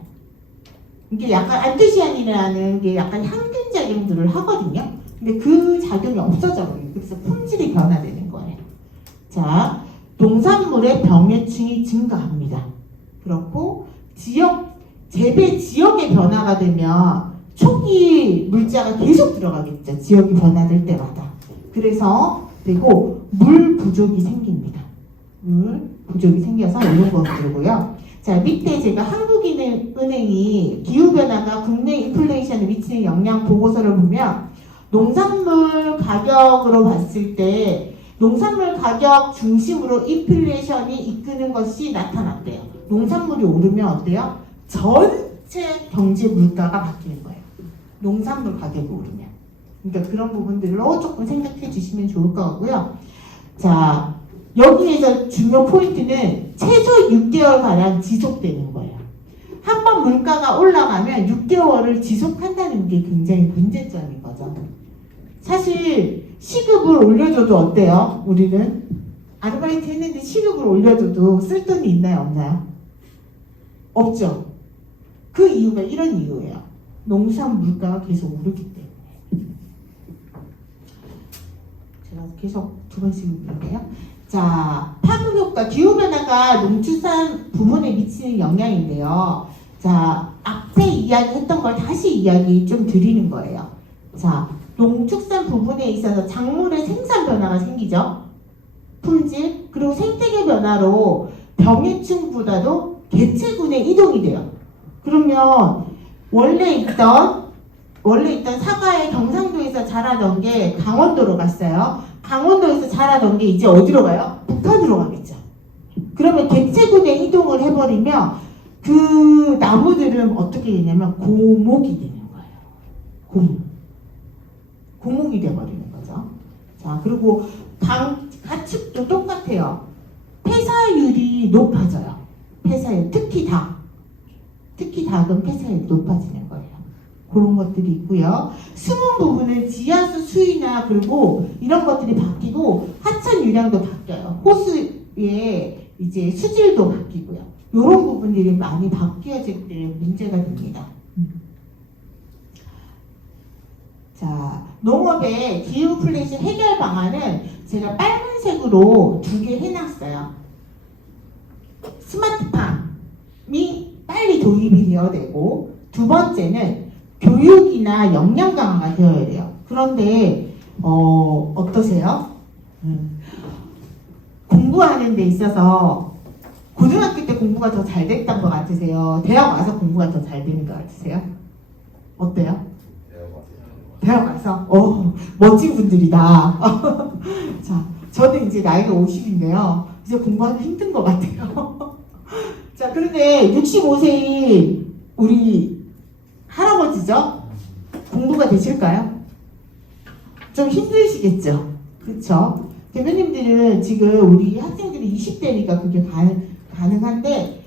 이게 약간 안토시아닌이라는 게 약간 향균 작용들을 하거든요. 근데 그 작용이 없어져 버려요. 그래서 품질이 변화되는 거예요. 자, 농산물의 병해충이 증가합니다. 그렇고 재배 지역의 변화가 되면 초기 물자가 계속 들어가겠죠. 지역이 변화될 때마다. 그리고 물 부족이 생깁니다. 물 부족이 생겨서 이런 것들고요. 자, 밑에 제가 한국은행이 기후변화가 국내 인플레이션에 미치는 영향 보고서를 보면 농산물 가격으로 봤을 때 농산물 가격 중심으로 인플레이션이 이끄는 것이 나타났대요. 농산물이 오르면 어때요? 전체 경제 물가가 바뀌는 거예요. 농산물 가격이 오르면. 그러니까 그런 부분들로 조금 생각해 주시면 좋을 것 같고요. 자, 여기에서 중요 포인트는 최소 6개월가량 지속되는 거예요. 한번 물가가 올라가면 6개월을 지속한다는 게 굉장히 문제점인 거죠. 사실 시급을 올려줘도 어때요? 우리는 아르바이트 했는데 시급을 올려줘도 쓸 돈이 있나요? 없나요? 없죠. 그 이유가 이런 이유예요. 농산 물가가 계속 오르기 때문에. 제가 계속 두 번씩 읽을게요. 자, 파급효과, 기후변화가 농축산 부문에 미치는 영향인데요. 자, 앞에 이야기했던 걸 다시 이야기 좀 드리는 거예요. 자, 농축산 부분에 있어서 작물의 생산 변화가 생기죠. 품질, 그리고 생태계 변화로 병해충보다도 개체군의 이동이 돼요. 그러면 원래 있던 사과의 경상도에서 자라던 게 강원도로 갔어요. 강원도에서 자라던 게 이제 어디로 가요? 북한으로 가겠죠. 그러면 개체군의 이동을 해버리면 그 나무들은 어떻게 되냐면 고목이 되는 거예요. 고목이 돼버리는 거죠. 자, 그리고 가축도 똑같아요. 폐사율이 높아져요. 폐사율, 특히 닭은 폐사율이 높아지는 거예요. 그런 것들이 있고요. 숨은 부분은 지하수 수위나 그리고 이런 것들이 바뀌고 하천 유량도 바뀌어요. 호수의 이제 수질도 바뀌고요. 이런 부분들이 많이 바뀌어질 때 문제가 됩니다. 자, 농업의 기후플레이션 해결 방안은 제가 빨간색으로 2개 해놨어요. 스마트팜이 빨리 도입이 되어야 되고, 두 번째는 교육이나 역량 강화가 되어야 돼요. 그런데 어떠세요? 공부하는 데 있어서 고등학교 때 공부가 더 잘 됐던 것 같으세요? 대학 와서 공부가 더 잘 되는 것 같으세요? 어때요? 대학 와서? 멋진 분들이다. 자, 저는 이제 나이가 50인데요. 이제 공부하기 힘든 것 같아요. 자, 그런데 65세인 우리 할아버지죠? 공부가 되실까요? 좀 힘드시겠죠? 그쵸? 대표님들은 지금 우리 학생들이 20대니까 그게 가능한데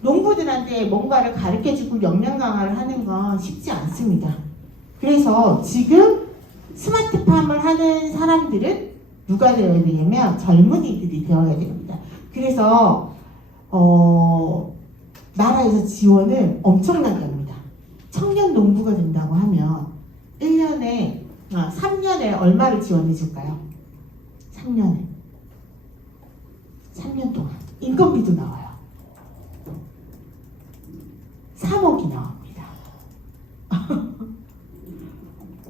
농부들한테 뭔가를 가르쳐주고 역량 강화를 하는 건 쉽지 않습니다. 그래서 지금 스마트팜을 하는 사람들은 누가 되어야 되냐면 젊은이들이 되어야 됩니다. 그래서 나라에서 지원을 엄청나게 합니다. 청년 농부가 된다고 하면 3년에 얼마를 지원해 줄까요? 3년 동안 인건비도 나와요. 3억이 나옵니다.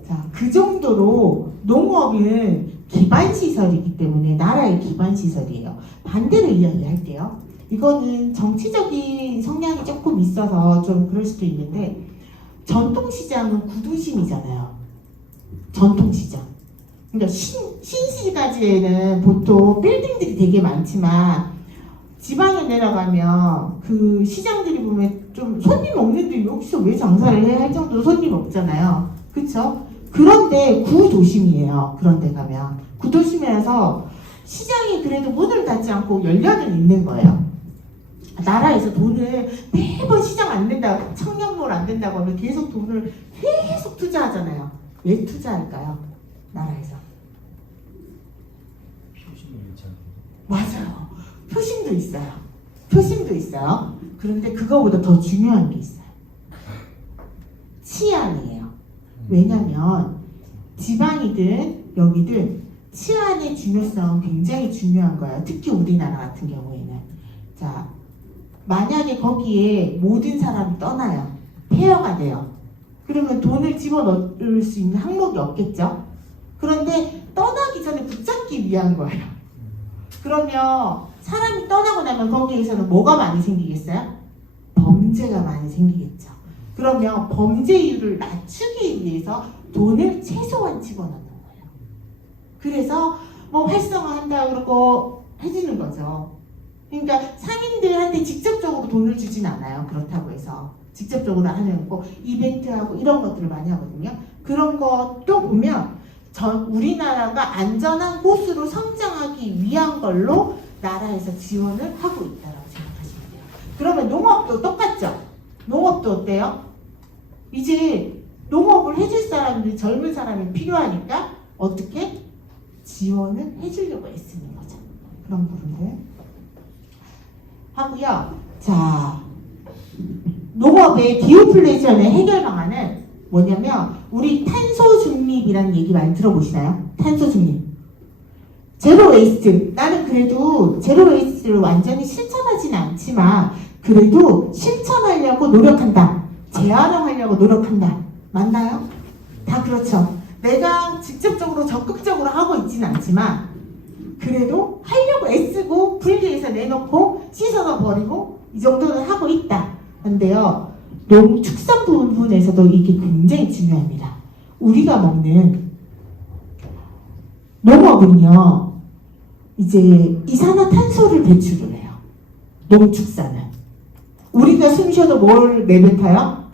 자, 그 정도로 농업은 기반시설이기 때문에 나라의 기반시설이에요. 반대로 이야기할게요. 이거는 정치적인 성향이 조금 있어서 좀 그럴 수도 있는데 전통시장은 구도심이잖아요. 전통시장. 그러니까 신시가지에는 보통 빌딩들이 되게 많지만 지방에 내려가면 그 시장들이 보면 좀 손님 없는데 여기서 왜 장사를 해야 할 정도로 손님 없잖아요. 그쵸? 그런데 구도심이에요. 그런 데 가면. 구도심에서 시장이 그래도 문을 닫지 않고 열려는 있는 거예요. 나라에서 돈을 매번 시장 안 된다, 청년몰 안 된다고 하면 계속 돈을 계속 투자하잖아요. 왜 투자할까요? 나라에서. 표심을 잃지 않게. 맞아요. 표심도 있어요. 표심도 있어요. 그런데 그거보다 더 중요한 게 있어요. 치안이에요. 왜냐면 지방이든 여기든 치안의 중요성은 굉장히 중요한 거예요. 특히 우리나라 같은 경우에는. 자, 만약에 거기에 모든 사람이 떠나요. 폐허가 돼요. 그러면 돈을 집어넣을 수 있는 항목이 없겠죠. 그런데 떠나기 전에 붙잡기 위한 거예요. 그러면 사람이 떠나고 나면 거기에서는 뭐가 많이 생기겠어요? 범죄가 많이 생기겠죠. 그러면 범죄율을 낮추기 위해서 돈을 최소한 집어넣는 거예요. 그래서 뭐 활성화한다 그러고 해주는 거죠. 그러니까 상인들한테 직접적으로 돈을 주진 않아요. 그렇다고 해서 직접적으로 하는 거 이벤트하고 이런 것들을 많이 하거든요. 그런 것도 보면 우리나라가 안전한 곳으로 성장하기 위한 걸로 나라에서 지원을 하고 있다고 생각하시면 돼요. 그러면 농업도 똑같죠? 농업도 어때요? 이제 농업을 해줄 사람들이 젊은 사람이 필요하니까 어떻게? 지원을 해주려고 애쓰는 거죠. 그런 부분들 하고요. 자, 농업의 디오플레이션의 해결 방안은 뭐냐면 우리 탄소 중립이라는 얘기 많이 들어보시나요? 탄소 중립. 제로 웨이스트. 나는 그래도 제로 웨이스트를 완전히 실천하지는 않지만 그래도 실천하려고 노력한다. 재활용하려고 노력한다. 맞나요? 다 그렇죠. 내가 직접적으로 적극적으로 하고 있지는 않지만 그래도 하려고 애쓰고 분리해서 내놓고 씻어서 버리고 이 정도는 하고 있다. 근데요, 농축산품 부분에서도 이게 굉장히 중요합니다. 우리가 먹는 농업은요, 이제 이산화탄소를 배출을 해요. 농축산은. 우리가 숨 쉬어도 뭘 내뱉어요?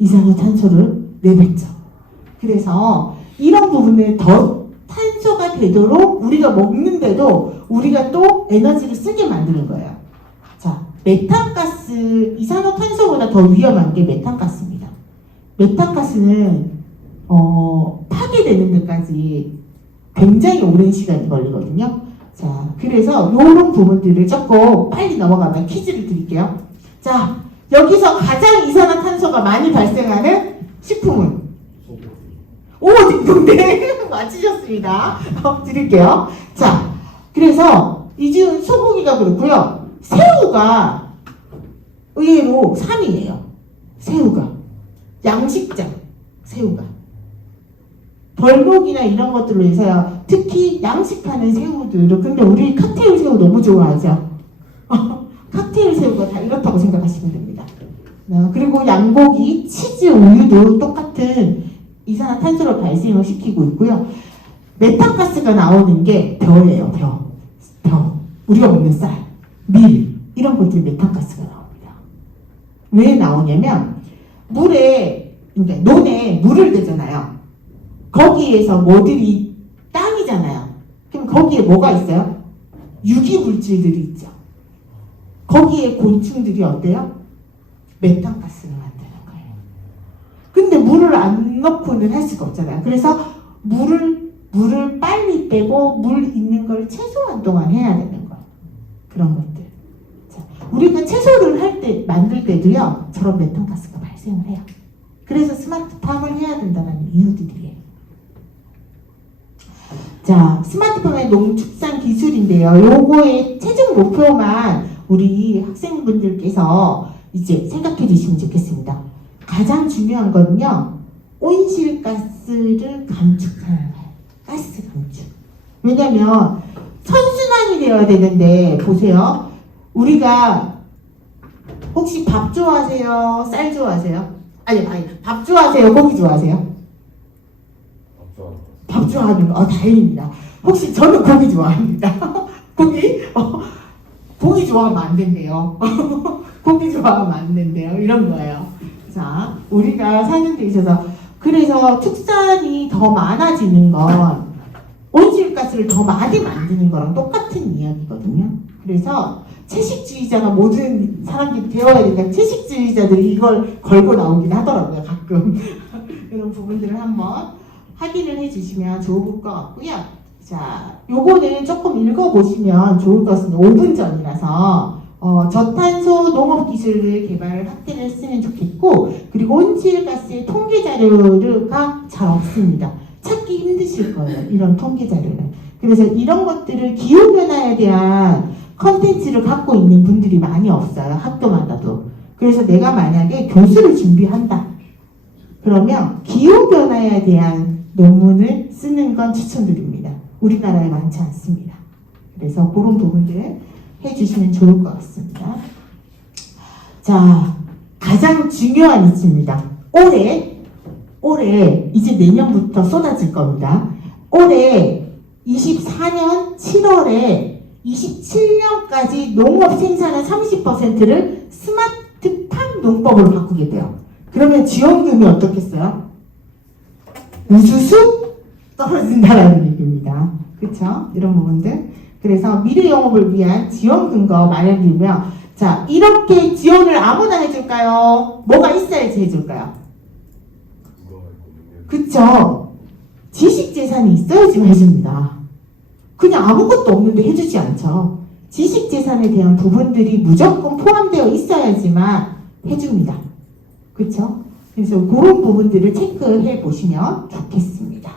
이산화탄소를 내뱉죠. 그래서 이런 부분을 더 탄소가 되도록 우리가 먹는데도 우리가 또 에너지를 쓰게 만드는 거예요. 자, 메탄가스, 이산화탄소보다 더 위험한 게 메탄가스입니다. 메탄가스는 파괴되는 데까지 굉장히 오랜 시간이 걸리거든요. 자, 그래서 이런 부분들을 조금 빨리 넘어가면 퀴즈를 드릴게요. 자, 여기서 가장 이산화탄소가 많이 발생하는 식품은? 오, 네, 맞히셨습니다. 드릴게요. 자, 그래서 이중 소고기가 그렇고요. 새우가 의외로 3위예요. 새우가. 양식장, 새우가. 벌목이나 이런 것들로 해서요. 특히 양식하는 새우들은, 근데 우리 칵테일 새우 너무 좋아하죠. 칵테일 새우가 다 이렇다고 생각하시면 됩니다. 그리고 양고기, 치즈, 우유도 똑같은 이산화탄소를 발생을 시키고 있고요. 메탄가스가 나오는 게 벼예요. 벼. 우리가 먹는 쌀, 밀 이런 것들이 메탄가스가 나옵니다. 왜 나오냐면 물에, 그러니까 논에 물을 대잖아요. 거기에서 뭐들이 땅이잖아요. 그럼 거기에 뭐가 있어요? 유기물질들이 있죠. 거기에 곤충들이 어때요? 메탄가스를 만드는 거예요. 근데 물을 안 넣고는 할 수가 없잖아요. 그래서 물을 빨리 빼고 물 있는 걸 최소한 동안 해야 되는 거예요. 그런 것들. 자, 우리가 채소를 할 때, 만들 때도요, 저런 메탄가스가 발생을 해요. 그래서 스마트팜을 해야 된다는 이유들이에요. 자, 스마트팜의 농축산 기술인데요. 요거의 최종 목표만 우리 학생분들께서 이제 생각해 주시면 좋겠습니다. 가장 중요한 거는요, 온실가스를 감축하는 거예요. 가스 감축. 왜냐면 선순환이 되어야 되는데, 보세요. 우리가 혹시 밥 좋아하세요? 쌀 좋아하세요? 아니, 밥 좋아하세요? 고기 좋아하세요? 밥 좋아하는 거, 다행입니다. 혹시 저는 고기 좋아합니다. 고기 좋아하면 안 된대요. 고기 좋아하면 안 된대요. 이런 거예요. 자, 우리가 사는 데 있어서, 그래서 축산이 더 많아지는 건 온실가스를 더 많이 만드는 거랑 똑같은 이야기거든요. 그래서 채식주의자가 모든 사람들이 되어야 된다. 채식주의자들이 이걸 걸고 나오긴 하더라고요, 가끔. 이런 부분들을 한번 확인을 해주시면 좋을 것 같고요. 자, 요거는 조금 읽어보시면 좋을 것 같습니다. 5분 전이라서 저탄소 농업 기술을 개발 확대를 했으면 좋겠고, 그리고 온실가스의 통계 자료가 잘 없습니다. 찾기 힘드실 거예요. 이런 통계 자료는. 그래서 이런 것들을 기후변화에 대한 컨텐츠를 갖고 있는 분들이 많이 없어요. 학교마다도. 그래서 내가 만약에 교수를 준비한다. 그러면 기후변화에 대한 논문을 쓰는 건 추천드립니다. 우리나라에 많지 않습니다. 그래서 그런 부분들 해주시면 좋을 것 같습니다. 자, 가장 중요한 이치입니다. 올해 이제 내년부터 쏟아질 겁니다. 올해 24년 7월에 27년까지 농업 생산의 30%를 스마트팜 농법으로 바꾸게 돼요. 그러면 지원금이 어떻겠어요? 우수수 떨어진다라는 얘기입니다. 그렇죠? 이런 부분들. 그래서 미래 영업을 위한 지원금과 마련이며, 자, 이렇게 지원을 아무나 해줄까요? 뭐가 있어야지 해줄까요? 그쵸? 지식재산이 있어야지 해줍니다. 그냥 아무것도 없는데 해주지 않죠. 지식재산에 대한 부분들이 무조건 포함되어 있어야지만 해줍니다. 그쵸? 그래서 그런 부분들을 체크해 보시면 좋겠습니다.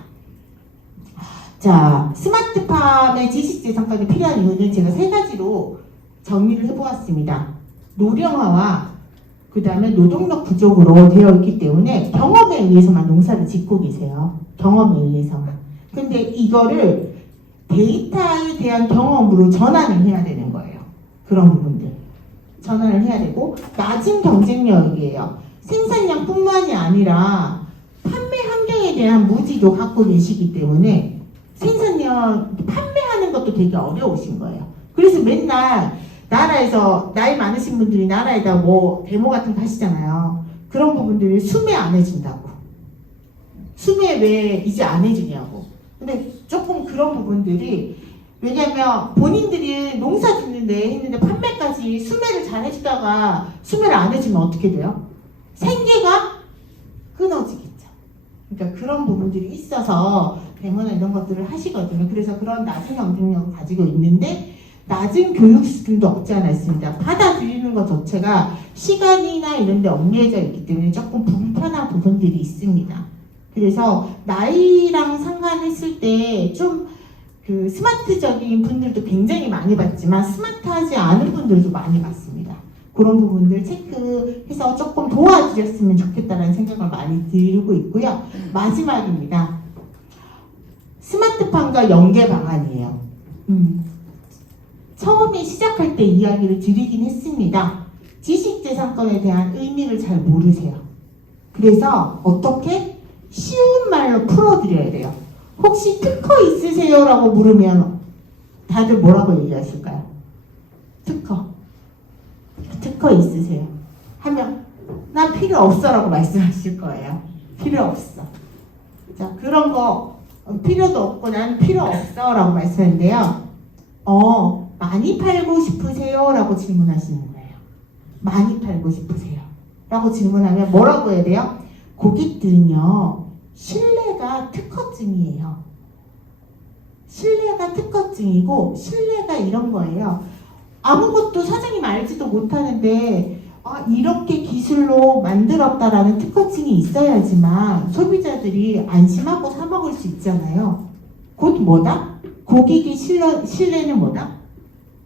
자, 스마트팜의 지식재산까지 필요한 이유는 제가 3가지로 정리를 해보았습니다. 노령화와 그 다음에 노동력 부족으로 되어 있기 때문에 경험에 의해서만 농사를 짓고 계세요. 경험에 의해서만. 근데 이거를 데이터에 대한 경험으로 전환을 해야 되는 거예요. 그런 부분들. 전환을 해야 되고, 낮은 경쟁력이에요. 생산량뿐만이 아니라 판매 환경에 대한 무지도 갖고 계시기 때문에 생산량, 판매하는 것도 되게 어려우신 거예요. 그래서 맨날 나라에서, 나이 많으신 분들이 나라에다 뭐 데모 같은 거 하시잖아요. 그런 부분들이 수매 안 해준다고. 수매 왜 이제 안 해주냐고. 근데 조금 그런 부분들이, 왜냐면 본인들이 농사 짓는데 했는데 판매까지 수매를 잘 해주다가 수매를 안 해주면 어떻게 돼요? 생계가 끊어지겠죠. 그러니까 그런 부분들이 있어서 데모나 이런 것들을 하시거든요. 그래서 그런 낮은 경쟁력을 가지고 있는데 낮은 교육 수준도 없지 않아 있습니다. 받아들이는 것 자체가 시간이나 이런 데 얽매여져 있기 때문에 조금 불편한 부분들이 있습니다. 그래서 나이랑 상관했을 때 좀 그 스마트적인 분들도 굉장히 많이 봤지만 스마트하지 않은 분들도 많이 봤습니다. 그런 부분들 체크해서 조금 도와주셨으면 좋겠다는 생각을 많이 들고 있고요. 마지막입니다. 스마트팜과 연계 방안이에요. 처음에 시작할 때 이야기를 드리긴 했습니다. 지식재산권에 대한 의미를 잘 모르세요. 그래서 어떻게? 쉬운 말로 풀어드려야 돼요. 혹시 특허 있으세요? 라고 물으면 다들 뭐라고 얘기하실까요? 특허 있으세요? 하면 나 필요 없어 라고 말씀하실 거예요. 필요 없어. 자, 그런 거 필요도 없고 난 필요 없어 라고 말씀하는데요. 많이 팔고 싶으세요? 라고 질문하시는 거예요. 많이 팔고 싶으세요? 라고 질문하면 뭐라고 해야 돼요? 고객들은요, 신뢰가 특허증이에요. 신뢰가 특허증이고, 신뢰가 이런 거예요. 아무것도 사장님 알지도 못하는데, 이렇게 기술로 만들었다라는 특허증이 있어야지만 소비자들이 안심하고 사 먹을 수 있잖아요. 곧 뭐다? 고객의 신뢰는 뭐다?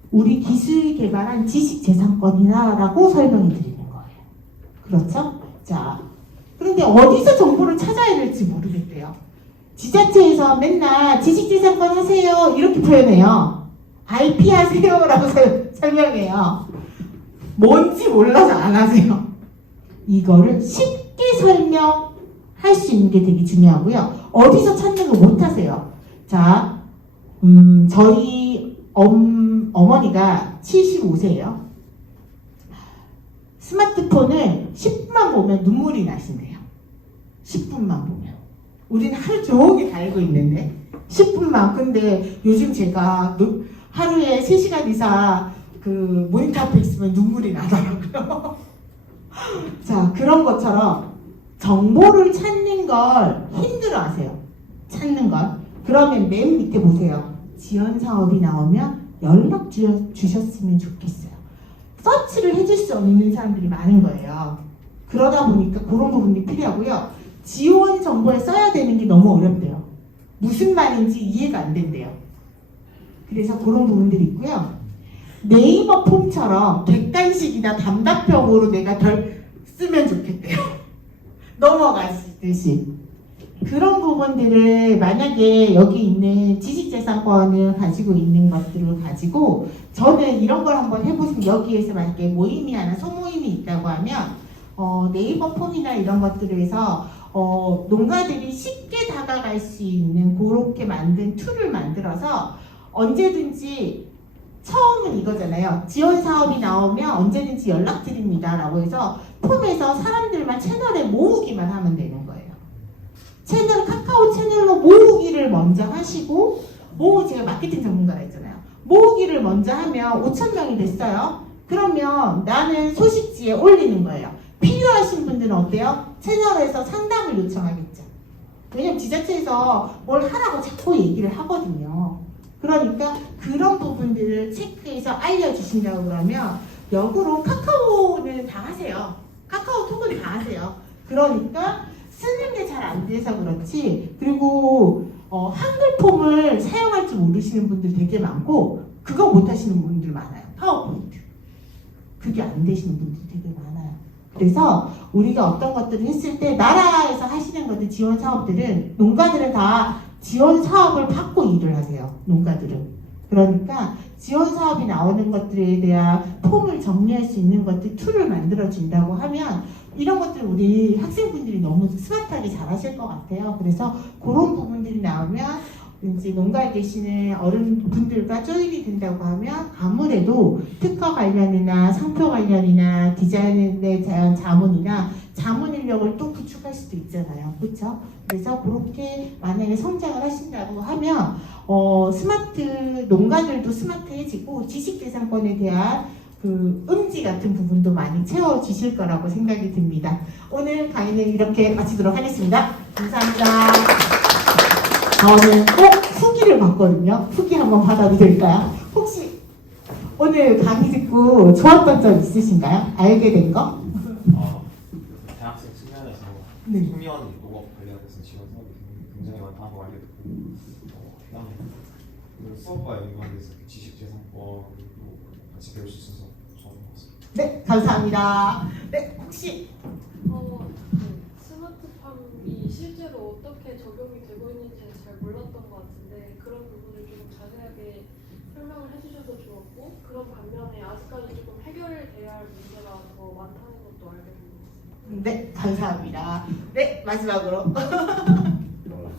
우리 기술이 개발한 지식재산권이라고 설명해 드리는 거예요. 그렇죠? 자, 그런데 어디서 정보를 찾아야 될지 모르겠대요. 지자체에서 맨날 지식재산권 하세요 이렇게 표현해요. IP 하세요 라고 설명해요. 뭔지 몰라서 안 하세요. 이거를 쉽게 설명할 수 있는 게 되게 중요하고요. 어디서 찾는 거 못 하세요. 자, 저희 어머니가 75세예요. 스마트폰을 10분만 보면 눈물이 나신대요. 10분만 보면. 우리는 하루 종일 달고 있는데 10분만. 근데 요즘 제가 하루에 3시간 이상 그 모니터 앞에 있으면 눈물이 나더라고요. 자, 그런 것처럼 정보를 찾는 걸 힘들어하세요. 찾는 걸. 그러면 맨 밑에 보세요. 지원 사업이 나오면 연락 주셨으면 좋겠어요. 서치를 해줄 수 없는 사람들이 많은 거예요. 그러다 보니까 그런 부분이 필요하고요. 지원 정보에 써야 되는 게 너무 어렵대요. 무슨 말인지 이해가 안 된대요. 그래서 그런 부분들이 있고요. 네이버 폼처럼 객관식이나 단답형으로 내가 덜 쓰면 좋겠대요. 넘어가시듯이. 그런 부분들을 만약에 여기 있는 지식재산권을 가지고 있는 것들을 가지고 저는 이런 걸 한번 해보시면 여기에서 만약에 모임이 하나 소모임이 있다고 하면 네이버 폼이나 이런 것들에서 농가들이 쉽게 다가갈 수 있는 그렇게 만든 툴을 만들어서 언제든지 처음은 이거잖아요. 지원 사업이 나오면 언제든지 연락드립니다 라고 해서 폼에서 사람들만 채널에 모으기만 하면 되는 거예요. 채널, 카카오 채널로 모으기를 먼저 하시고, 제가 마케팅 전문가라 했잖아요. 모으기를 먼저 하면 5,000명이 됐어요. 그러면 나는 소식지에 올리는 거예요. 필요하신 분들은 어때요? 채널에서 상담을 요청하겠죠. 왜냐면 지자체에서 뭘 하라고 자꾸 얘기를 하거든요. 그러니까 그런 부분들을 체크해서 알려주신다고 그러면 역으로 카카오는 다 하세요. 카카오톡은 다 하세요. 그러니까 쓰는 게 잘 안 돼서 그렇지. 그리고 한글 폼을 사용할 줄 모르시는 분들 되게 많고 그거 못 하시는 분들 많아요. 파워포인트. 그게 안 되시는 분들이 되게 많아요. 그래서 우리가 어떤 것들을 했을 때 나라에서 하시는 것들 지원 사업들은 농가들은 다 지원 사업을 받고 일을 하세요. 농가들은. 그러니까 지원 사업이 나오는 것들에 대한 폼을 정리할 수 있는 것들 툴을 만들어 준다고 하면 이런 것들 우리 학생분들이 너무 스마트하게 잘 하실 것 같아요. 그래서 그런 부분들이 나오면 이제 농가에 계시는 어른분들과 조인이 된다고 하면 아무래도 특허 관련이나 상표 관련이나 디자인에 대한 자문이나 자문 인력을 또 구축할 수도 있잖아요. 그렇죠? 그래서 그렇게 만약에 성장을 하신다고 하면 스마트 농가들도 스마트해지고 지식재산권에 대한 그 음지 같은 부분도 많이 채워지실 거라고 생각이 듭니다. 오늘 강의는 이렇게 마치도록 하겠습니다. 감사합니다. 저는 꼭 후기를 받거든요. 후기 한번 받아도 될까요? 혹시 오늘 강의 듣고 좋았던 점 있으신가요? 알게 된 거? 대학생 측면에서 네. 청년 농업 관련해서 지원 사업이 굉장히 많다는 거 알게 됐고 그다음에 오늘 수업과 연관돼서 지식재산권도 같이 배울 수 있어서 좋은 것 같습니다. 네, 감사합니다. 네, 혹시 스마트팜이 실제로 어떻게 적용이 되고 있는지 잘 몰랐던 것 같은데 그런 부분을 좀 자세하게 설명을 해주셔서 좋았고 그런 반면에 아직까지 조금 해결돼야 할 문제가 더 많다는 것도 알게 된 것 같습니다. 네, 감사합니다. 네, 마지막으로.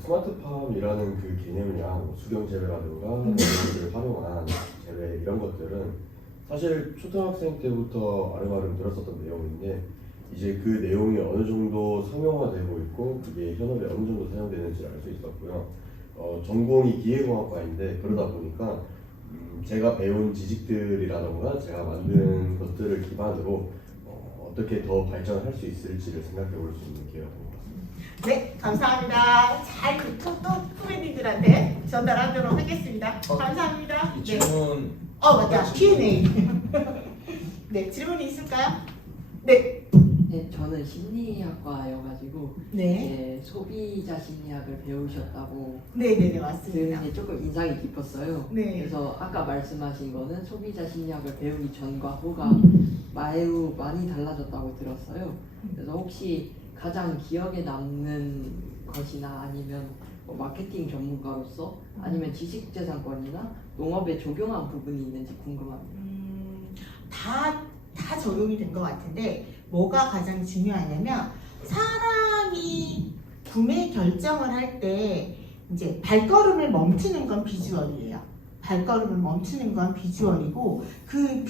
스마트팜이라는 그 개념이랑 뭐 수경재배라든가 농업을 활용한 재배 이런 것들은 사실 초등학생 때부터 아름아름 들었었던 내용인데 이제 그 내용이 어느 정도 상용화되고 있고 그게 현업에 어느 정도 사용되는지 알 수 있었고요. 전공이 기계공학과인데 그러다 보니까 제가 배운 지식들이라던가 제가 만든 것들을 기반으로 어떻게 더 발전할 수 있을지를 생각해 볼 수 있는 기회가 된 것 같습니다. 네, 감사합니다. 잘 듣고 또 후배님들한테 전달하도록 하겠습니다. 감사합니다. 이 네. 질문 맞다. Q&A. 네, 질문이 있을까요? 네. 네, 저는 심리학과여가지고 네. 소비자 심리학을 배우셨다고 네, 맞습니다. 들은데 조금 인상이 깊었어요. 네. 그래서 아까 말씀하신 거는 소비자 심리학을 배우기 전과 후가 매우 많이 달라졌다고 들었어요. 그래서 혹시 가장 기억에 남는 것이나 아니면 뭐 마케팅 전문가로서 아니면 지식재산권이나 농업에 적용한 부분이 있는지 궁금합니다. 다 적용이 된 것 같은데 뭐가 가장 중요하냐면 사람이 구매 결정을 할 때 이제 발걸음을 멈추는 건 비주얼이에요. 발걸음을 멈추는 건 비주얼이고 그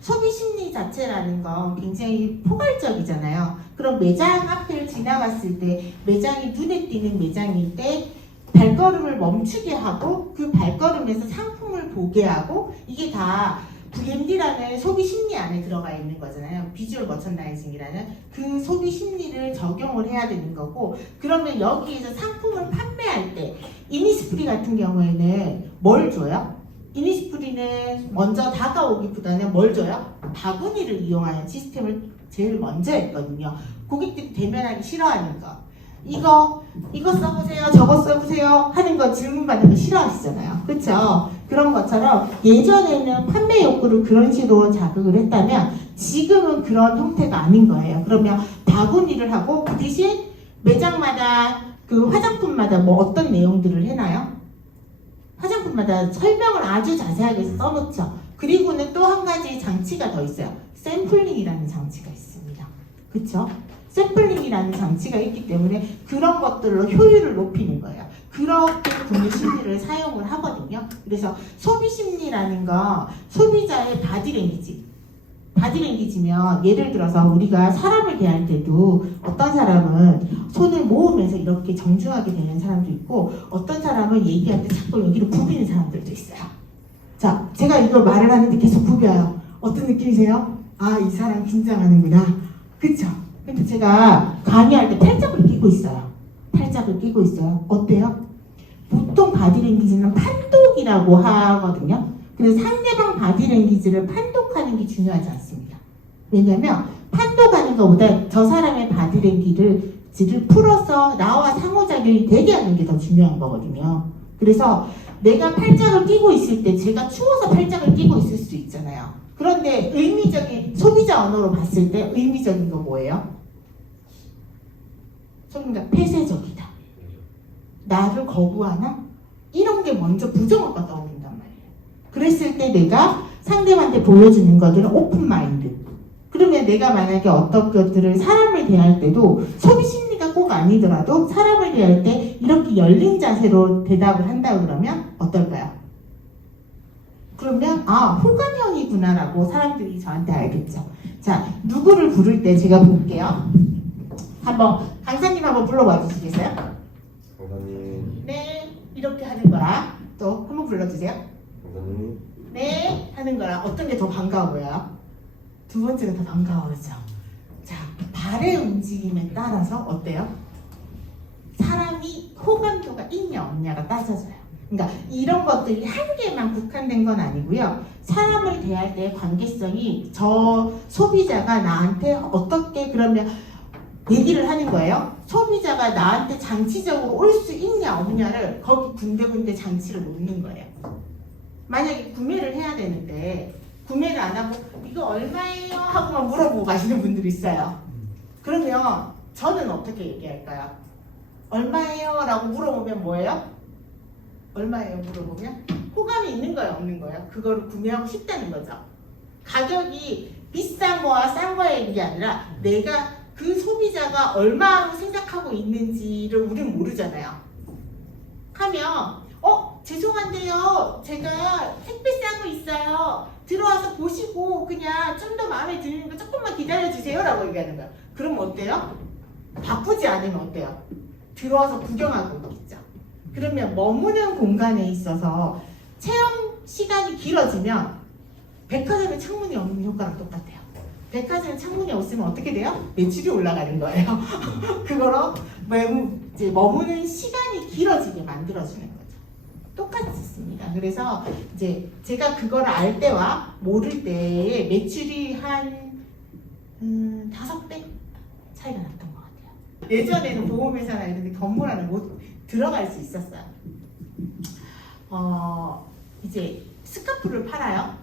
소비 심리 자체라는 건 굉장히 포괄적이잖아요. 그럼 매장 앞을 지나갔을 때 매장이 눈에 띄는 매장일 때 발걸음을 멈추게 하고 그 발걸음에서 상품을 보게 하고 이게 다 VMD라는 소비 심리 안에 들어가 있는 거잖아요. 비주얼 머천다이징이라는 그 소비 심리를 적용을 해야 되는 거고, 그러면 여기에서 상품을 판매할 때 이니스프리 같은 경우에는 뭘 줘요? 이니스프리는 먼저 다가오기보다는 뭘 줘요? 바구니를 이용하는 시스템을 제일 먼저 했거든요. 고객들이 대면하기 싫어하는 거. 이거 써보세요, 저거 써보세요 하는 거 질문 받는 거 싫어하시잖아요. 그렇죠? 그런 것처럼 예전에는 판매 욕구를 그런 식으로 자극을 했다면 지금은 그런 형태가 아닌 거예요. 그러면 바구니를 하고 그 대신 매장마다 그 화장품마다 뭐 어떤 내용들을 해놔요? 화장품마다 설명을 아주 자세하게 써놓죠. 그리고는 또 한 가지 장치가 더 있어요. 샘플링이라는 장치가 있습니다. 그렇죠? 샘플링이라는 장치가 있기 때문에 그런 것들로 효율을 높이는 거예요. 그렇게 구매 심리를 사용을 하거든요. 그래서 소비 심리라는 거 소비자의 바디랭귀지면 예를 들어서 우리가 사람을 대할 때도 어떤 사람은 손을 모으면서 이렇게 정중하게 되는 사람도 있고 어떤 사람은 얘기할 때 자꾸 여기를 부비는 사람들도 있어요. 자, 제가 이걸 말을 하는데 계속 부벼요. 어떤 느낌이세요? 아, 이 사람 긴장하는구나. 그쵸? 근데 제가 강의할 때 팔짱을 끼고 있어요. 어때요? 보통 바디랭귀지는 판독이라고 하거든요. 그래서 상대방 바디랭귀지를 판독하는 게 중요하지 않습니다. 왜냐면 판독하는 것보다 저 사람의 바디랭귀지를 풀어서 나와 상호작용이 되게 하는 게 더 중요한 거거든요. 그래서 내가 팔짱을 끼고 있을 때 제가 추워서 팔짱을 끼고 있을 수 있잖아요. 그런데 의미적인 소비자 언어로 봤을 때 의미적인 거 뭐예요? 소비자 폐쇄적이다. 나를 거부하나? 이런 게 먼저 부정어가 떠오른단 말이에요. 그랬을 때 내가 상대방한테 보여주는 것들은 오픈 마인드. 그러면 내가 만약에 어떤 것들을 사람을 대할 때도 소비 심리가 꼭 아니더라도 사람을 대할 때 이렇게 열린 자세로 대답을 한다 그러면 어떨까요? 그러면 아, 호감형이구나라고 사람들이 저한테 알겠죠. 자, 누구를 부를 때 제가 볼게요. 한번 강사님 한번 불러봐 주시겠어요? 강사님, 네, 이렇게 하는 거랑 또 한번 불러주세요. 강사님, 네, 하는 거랑 어떤 게 더 반가워 보여요? 두 번째가 더 반가워죠. 자, 발의 움직임에 따라서 어때요? 사람이 호감도가 있냐 없냐가 따져져요. 그러니까 이런 것들이 한 개만 국한된 건 아니고요. 사람을 대할 때의 관계성이 저 소비자가 나한테 어떻게 그러면 얘기를 하는 거예요. 소비자가 나한테 장치적으로 올 수 있냐 없냐를 거기 군데군데 장치를 놓는 거예요. 만약에 구매를 해야 되는데 구매를 안 하고 이거 얼마예요? 하고만 물어보고 가시는 분들이 있어요. 그러면 저는 어떻게 얘기할까요? 얼마예요? 라고 물어보면 뭐예요? 얼마예요? 물어보면 호감이 있는 거예요? 없는 거예요? 그거를 구매하고 싶다는 거죠. 가격이 비싼 거와 싼 거의 얘기 아니라 내가 그 소비자가 얼마로 생각하고 있는지를 우린 모르잖아요. 하면 죄송한데요. 제가 택배 싸고 있어요. 들어와서 보시고 그냥 좀 더 마음에 드는 거 조금만 기다려주세요 라고 얘기하는 거예요. 그럼 어때요? 바쁘지 않으면 어때요? 들어와서 구경하고 있죠. 그러면 머무는 공간에 있어서 체험 시간이 길어지면 백화점에 창문이 없는 효과랑 똑같아요. 백화점에 창문이 없으면 어떻게 돼요? 매출이 올라가는 거예요. 그거로 이제 머무는 시간이 길어지게 만들어주는 거죠. 똑같습니다. 그래서 이제 제가 그걸 알 때와 모를 때의 매출이 한 5배 차이가 났던 것 같아요. 예전에는 보험회사나 이런 데 건물 안에 못 들어갈 수 있었어요. 이제 스카프를 팔아요.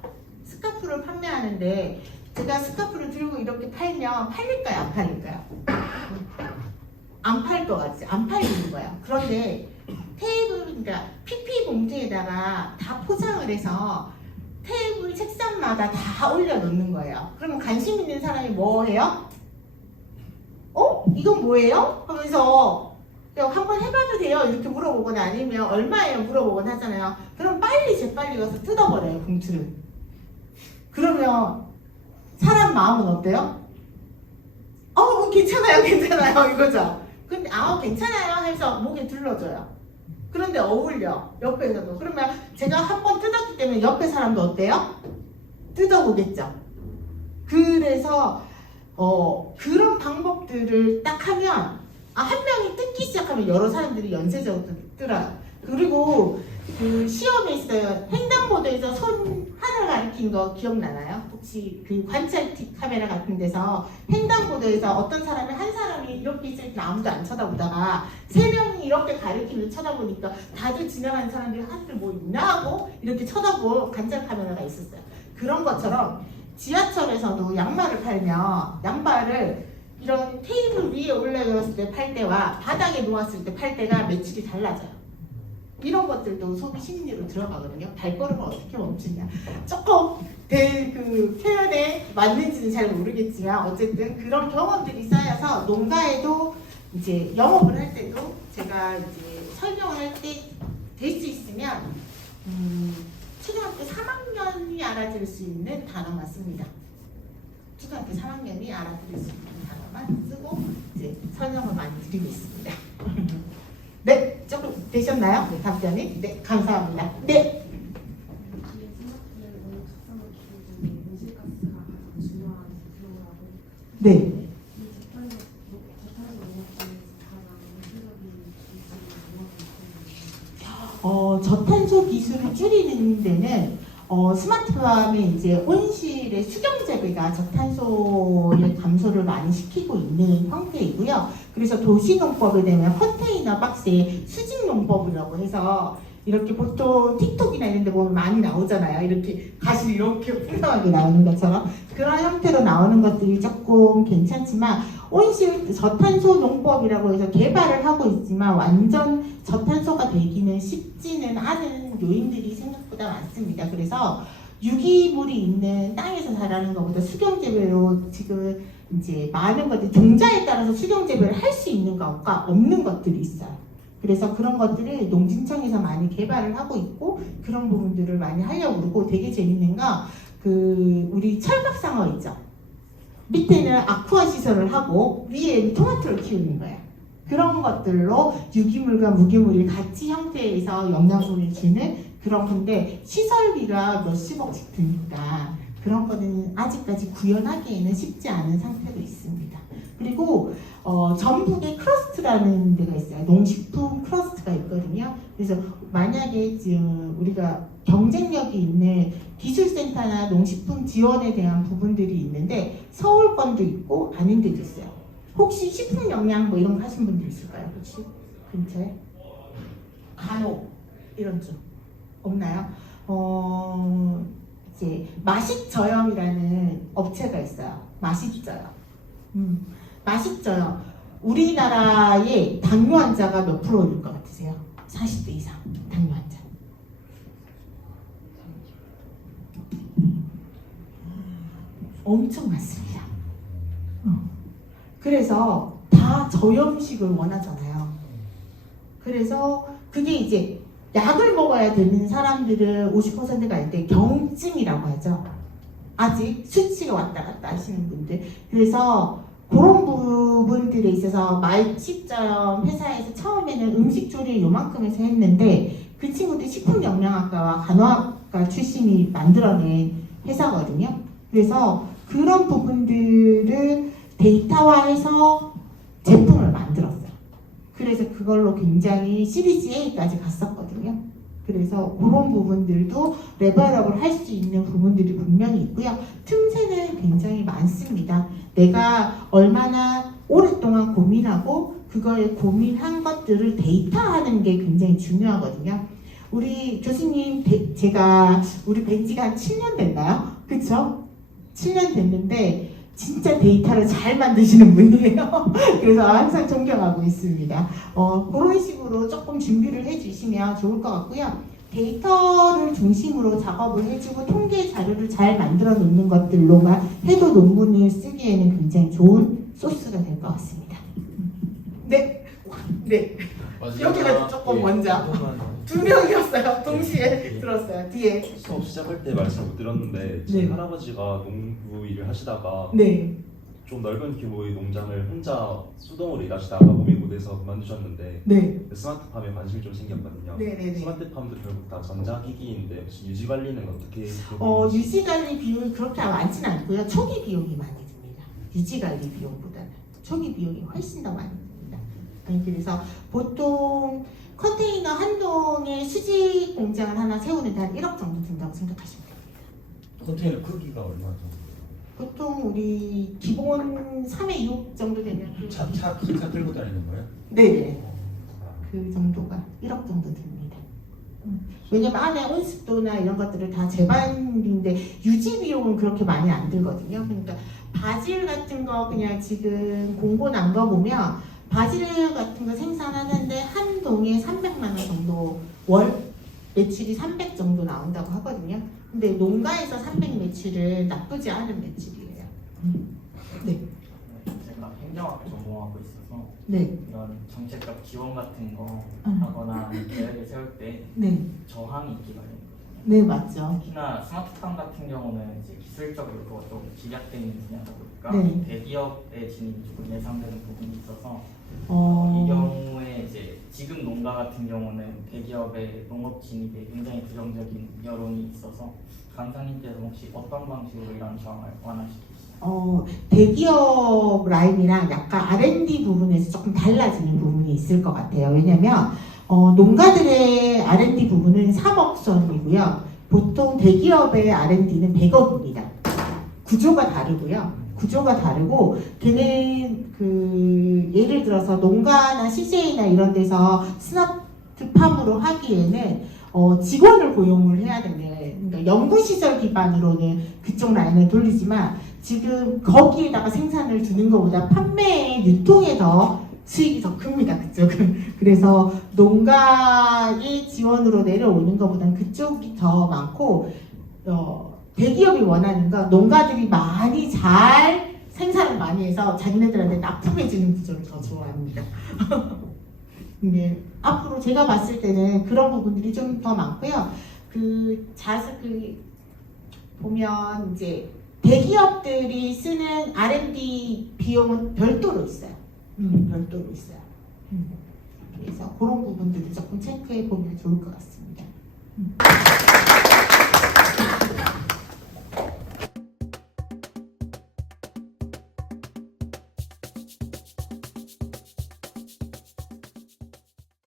스카프를 판매하는데 제가 스카프를 들고 이렇게 팔면 팔릴까요? 안 팔릴까요? 안 팔 것 같지? 안 팔리는 거예요. 그런데 테이블, 그러니까 PP 봉투에다가 다 포장을 해서 테이블 책상마다 다 올려놓는 거예요. 그러면 관심 있는 사람이 뭐 해요? 이건 뭐예요? 하면서 한번 해봐도 돼요? 이렇게 물어보거나 아니면 얼마예요? 물어보거나 하잖아요. 그럼 재빨리 가서 뜯어버려요, 봉투를. 그러면 사람 마음은 어때요? 괜찮아요 이거죠. 근데 괜찮아요 해서 목에 둘러줘요. 그런데 어울려 옆에서도. 그러면 제가 한 번 뜯었기 때문에 옆에 사람도 어때요? 뜯어보겠죠. 그래서 그런 방법들을 딱 하면 한 명이 뜯기 시작하면 여러 사람들이 연쇄적으로 뜯어요. 그리고 그 시험에 있어요. 횡단보도에서 손 하나 가리킨 거 기억나나요? 혹시 그 관찰틱 카메라 같은 데서 횡단보도에서 어떤 사람이 한 사람이 이렇게 있을 때 아무도 안 쳐다보다가 세 명이 이렇게 가리키면서 쳐다보니까 다들 지나가는 사람들이 하늘 뭐 있나 하고 이렇게 쳐다보고 관찰 카메라가 있었어요. 그런 것처럼 지하철에서도 양말을 팔면 양말을 이런 테이블 위에 올려놓았을 때 팔 때와 바닥에 놓았을 때 팔 때가 매출이 달라져요. 이런 것들도 소비 심리로 들어가거든요. 발걸음을 어떻게 멈추냐. 조금 그 표현에 맞는지는 잘 모르겠지만 어쨌든 그런 경험들이 쌓여서 농가에도 이제 영업을 할 때도 제가 이제 설명을 할 때 될 수 있으면 초등학교 3학년이 알아들을 수 있는 단어만 씁니다. 초등학교 3학년이 알아들을 수 있는 단어만 쓰고 이제 설명을 많이 드리고 있습니다. 네, 조금 되셨나요? 네, 답변이? 네, 감사합니다. 네. 네. 저탄소 기술을 줄이는 데는 스마트팜의 이제 온실의 수경 재배가 저탄소의 감소를 많이 시키고 있는 형태이고요. 그래서 도시농법에 되면 컨테이너 박스에 수직농법이라고 해서 이렇게 보통 틱톡이나 이런 데 보면 많이 나오잖아요. 이렇게 가시 이렇게 풍성하게 나오는 것처럼 그런 형태로 나오는 것들이 조금 괜찮지만 온실 저탄소 농법이라고 해서 개발을 하고 있지만 완전 저탄소가 되기는 쉽지는 않은 요인들이 생각보다 많습니다. 그래서 유기물이 있는 땅에서 자라는 것보다 수경재배로 지금 이제 많은 것들 종자에 따라서 수경재배를 할 수 있는 것과 없는 것들이 있어요. 그래서 그런 것들을 농진청에서 많이 개발을 하고 있고 그런 부분들을 많이 하려고 그러고 되게 재밌는 거 우리 철갑상어 있죠. 밑에는 아쿠아 시설을 하고 위에 토마토를 키우는 거예요. 그런 것들로 유기물과 무기물이 같이 형태에서 영양분을 주는 그런 건데 시설비가 몇십억씩 드니까 그런 거는 아직까지 구현하기에는 쉽지 않은 상태도 있습니다. 그리고 전북에 크러스트라는 데가 있어요. 농식품 크러스트가 있거든요. 그래서 만약에 지금 우리가 경쟁력이 있는 기술센터나 농식품 지원에 대한 부분들이 있는데 서울권도 있고 아닌 데도 있어요. 혹시 식품 영양 뭐 이런 거 하신 분들 있을까요? 혹시 근처에? 간혹 이런 쪽 없나요? 이제 마식저염이라는 업체가 있어요. 마식저염. 마식저염. 우리나라의 당뇨 환자가 몇 프로일 것 같으세요? 40대 이상 당뇨 환자. 엄청 많습니다. 그래서 다 저염식을 원하잖아요. 그래서 그게 이제 약을 먹어야 되는 사람들은 50%가 아닌데 경증이라고 하죠. 아직 수치가 왔다 갔다 하시는 분들. 그래서 그런 부분들에 있어서 마식저염 회사에서 처음에는 음식 조리 요만큼 해서 했는데 그 친구들이 식품영양학과와 간호학과 출신이 만들어낸 회사거든요. 그래서 그런 부분들을 데이터화해서 제품을 만들었어요. 그래서 그걸로 굉장히 시리즈 A까지 갔었거든요. 그래서 그런 부분들도 레벨업을 할 수 있는 부분들이 분명히 있고요. 틈새는 굉장히 많습니다. 내가 얼마나 오랫동안 고민하고 그거에 고민한 것들을 데이터화하는 게 굉장히 중요하거든요. 우리 교수님, 제가 우리 뵌 지가 한 7년 됐나요? 그쵸? 7년 됐는데 진짜 데이터를 잘 만드시는 분이에요. 그래서 항상 존경하고 있습니다. 그런 식으로 조금 준비를 해주시면 좋을 것 같고요. 데이터를 중심으로 작업을 해주고 통계 자료를 잘 만들어 놓는 것들로만 해도 논문을 쓰기에는 굉장히 좋은 소스가 될 것 같습니다. 네. 네. 여기가 조금 먼저. 두 명이었어요. 동시에 들었어요. 뒤에. 수업 시작할 때 말씀 못 드렸는데 제 네. 할아버지가 농부 일을 하시다가 네. 좀 넓은 규모의 농장을 혼자 수동으로 일하시다가 몸이 고돼서 그만두셨는데 네. 스마트팜에 관심이 좀 생겼거든요. 네네네. 스마트팜도 결국 다 전자기기인데 혹시 유지 관리는 어떻게? 유지 관리 비용이 그렇게 많지는 않고요. 초기 비용이 많이 듭니다. 유지 관리 비용보다는 초기 비용이 훨씬 더 많이 듭니다. 그래서 보통 컨테이너 한 동에 수직 공장을 하나 세우는데 한 1억 정도 든다고 생각하시면 됩니다. 컨테이너 크기가 얼마 정도? 보통 우리 기본 3회 2억 정도 되면 차 끌고 다니는 거예요? 네네. 그 정도가 1억 정도 듭니다. 왜냐면 안에 온습도나 이런 것들을 다 재반인데 유지 비용은 그렇게 많이 안 들거든요. 그러니까 바질 같은 거 그냥 지금 공고 난 거 보면 바질 같은 거 생산하는데 한 동에 300만 원 정도 월 매출이 300 정도 나온다고 하거든요. 근데 농가에서 300 매출은 나쁘지 않은 매출이에요. 네. 제가 행정학 전공하고 있어서 네. 이런 정책적 지원 같은 거 음. 하거나 계획을 세울 때 네. 저항이 있기 마련이거든요. 네, 맞죠. 특히나 스마트팜 같은 경우는 이제 기술적으로 좀 집약되어 있는 분야다 보니까 네. 대기업의 진입이 조금 예상되는 부분이 있어서 어. 이 경우에 이제 지금 농가 같은 경우는 대기업의 농업 진입에 굉장히 부정적인 여론이 있어서 강사님께서 혹시 어떤 방식으로 이런 저항을 완화시키시나요? 대기업 라인이랑 약간 R&D 부분에서 조금 달라지는 부분이 있을 것 같아요. 왜냐면 농가들의 R&D 부분은 3억 선이고요. 보통 대기업의 R&D는 100억입니다. 구조가 다르고요. 구조가 다르고 걔네 예를 들어서 농가나 CJ나 이런 데서 스마트팜으로 하기에는 직원을 고용을 해야 되네. 그러니까 연구시설 기반으로는 그쪽 라인을 돌리지만 지금 거기에다가 생산을 두는 것보다 판매에 유통에 더 수익이 더 큽니다. 그쪽은. 그래서 농가의 지원으로 내려오는 것보다는 그쪽이 더 많고 대기업이 원하는 건 농가들이 많이 잘 생산을 많이 해서 자기네들한테 납품해주는 구조를 더 좋아합니다. 근데 앞으로 제가 봤을 때는 그런 부분들이 좀 더 많고요. 보면 이제 대기업들이 쓰는 R&D 비용은 별도로 있어요. 별도로 있어요. 그래서 그런 부분들을 조금 체크해 보면 좋을 것 같습니다.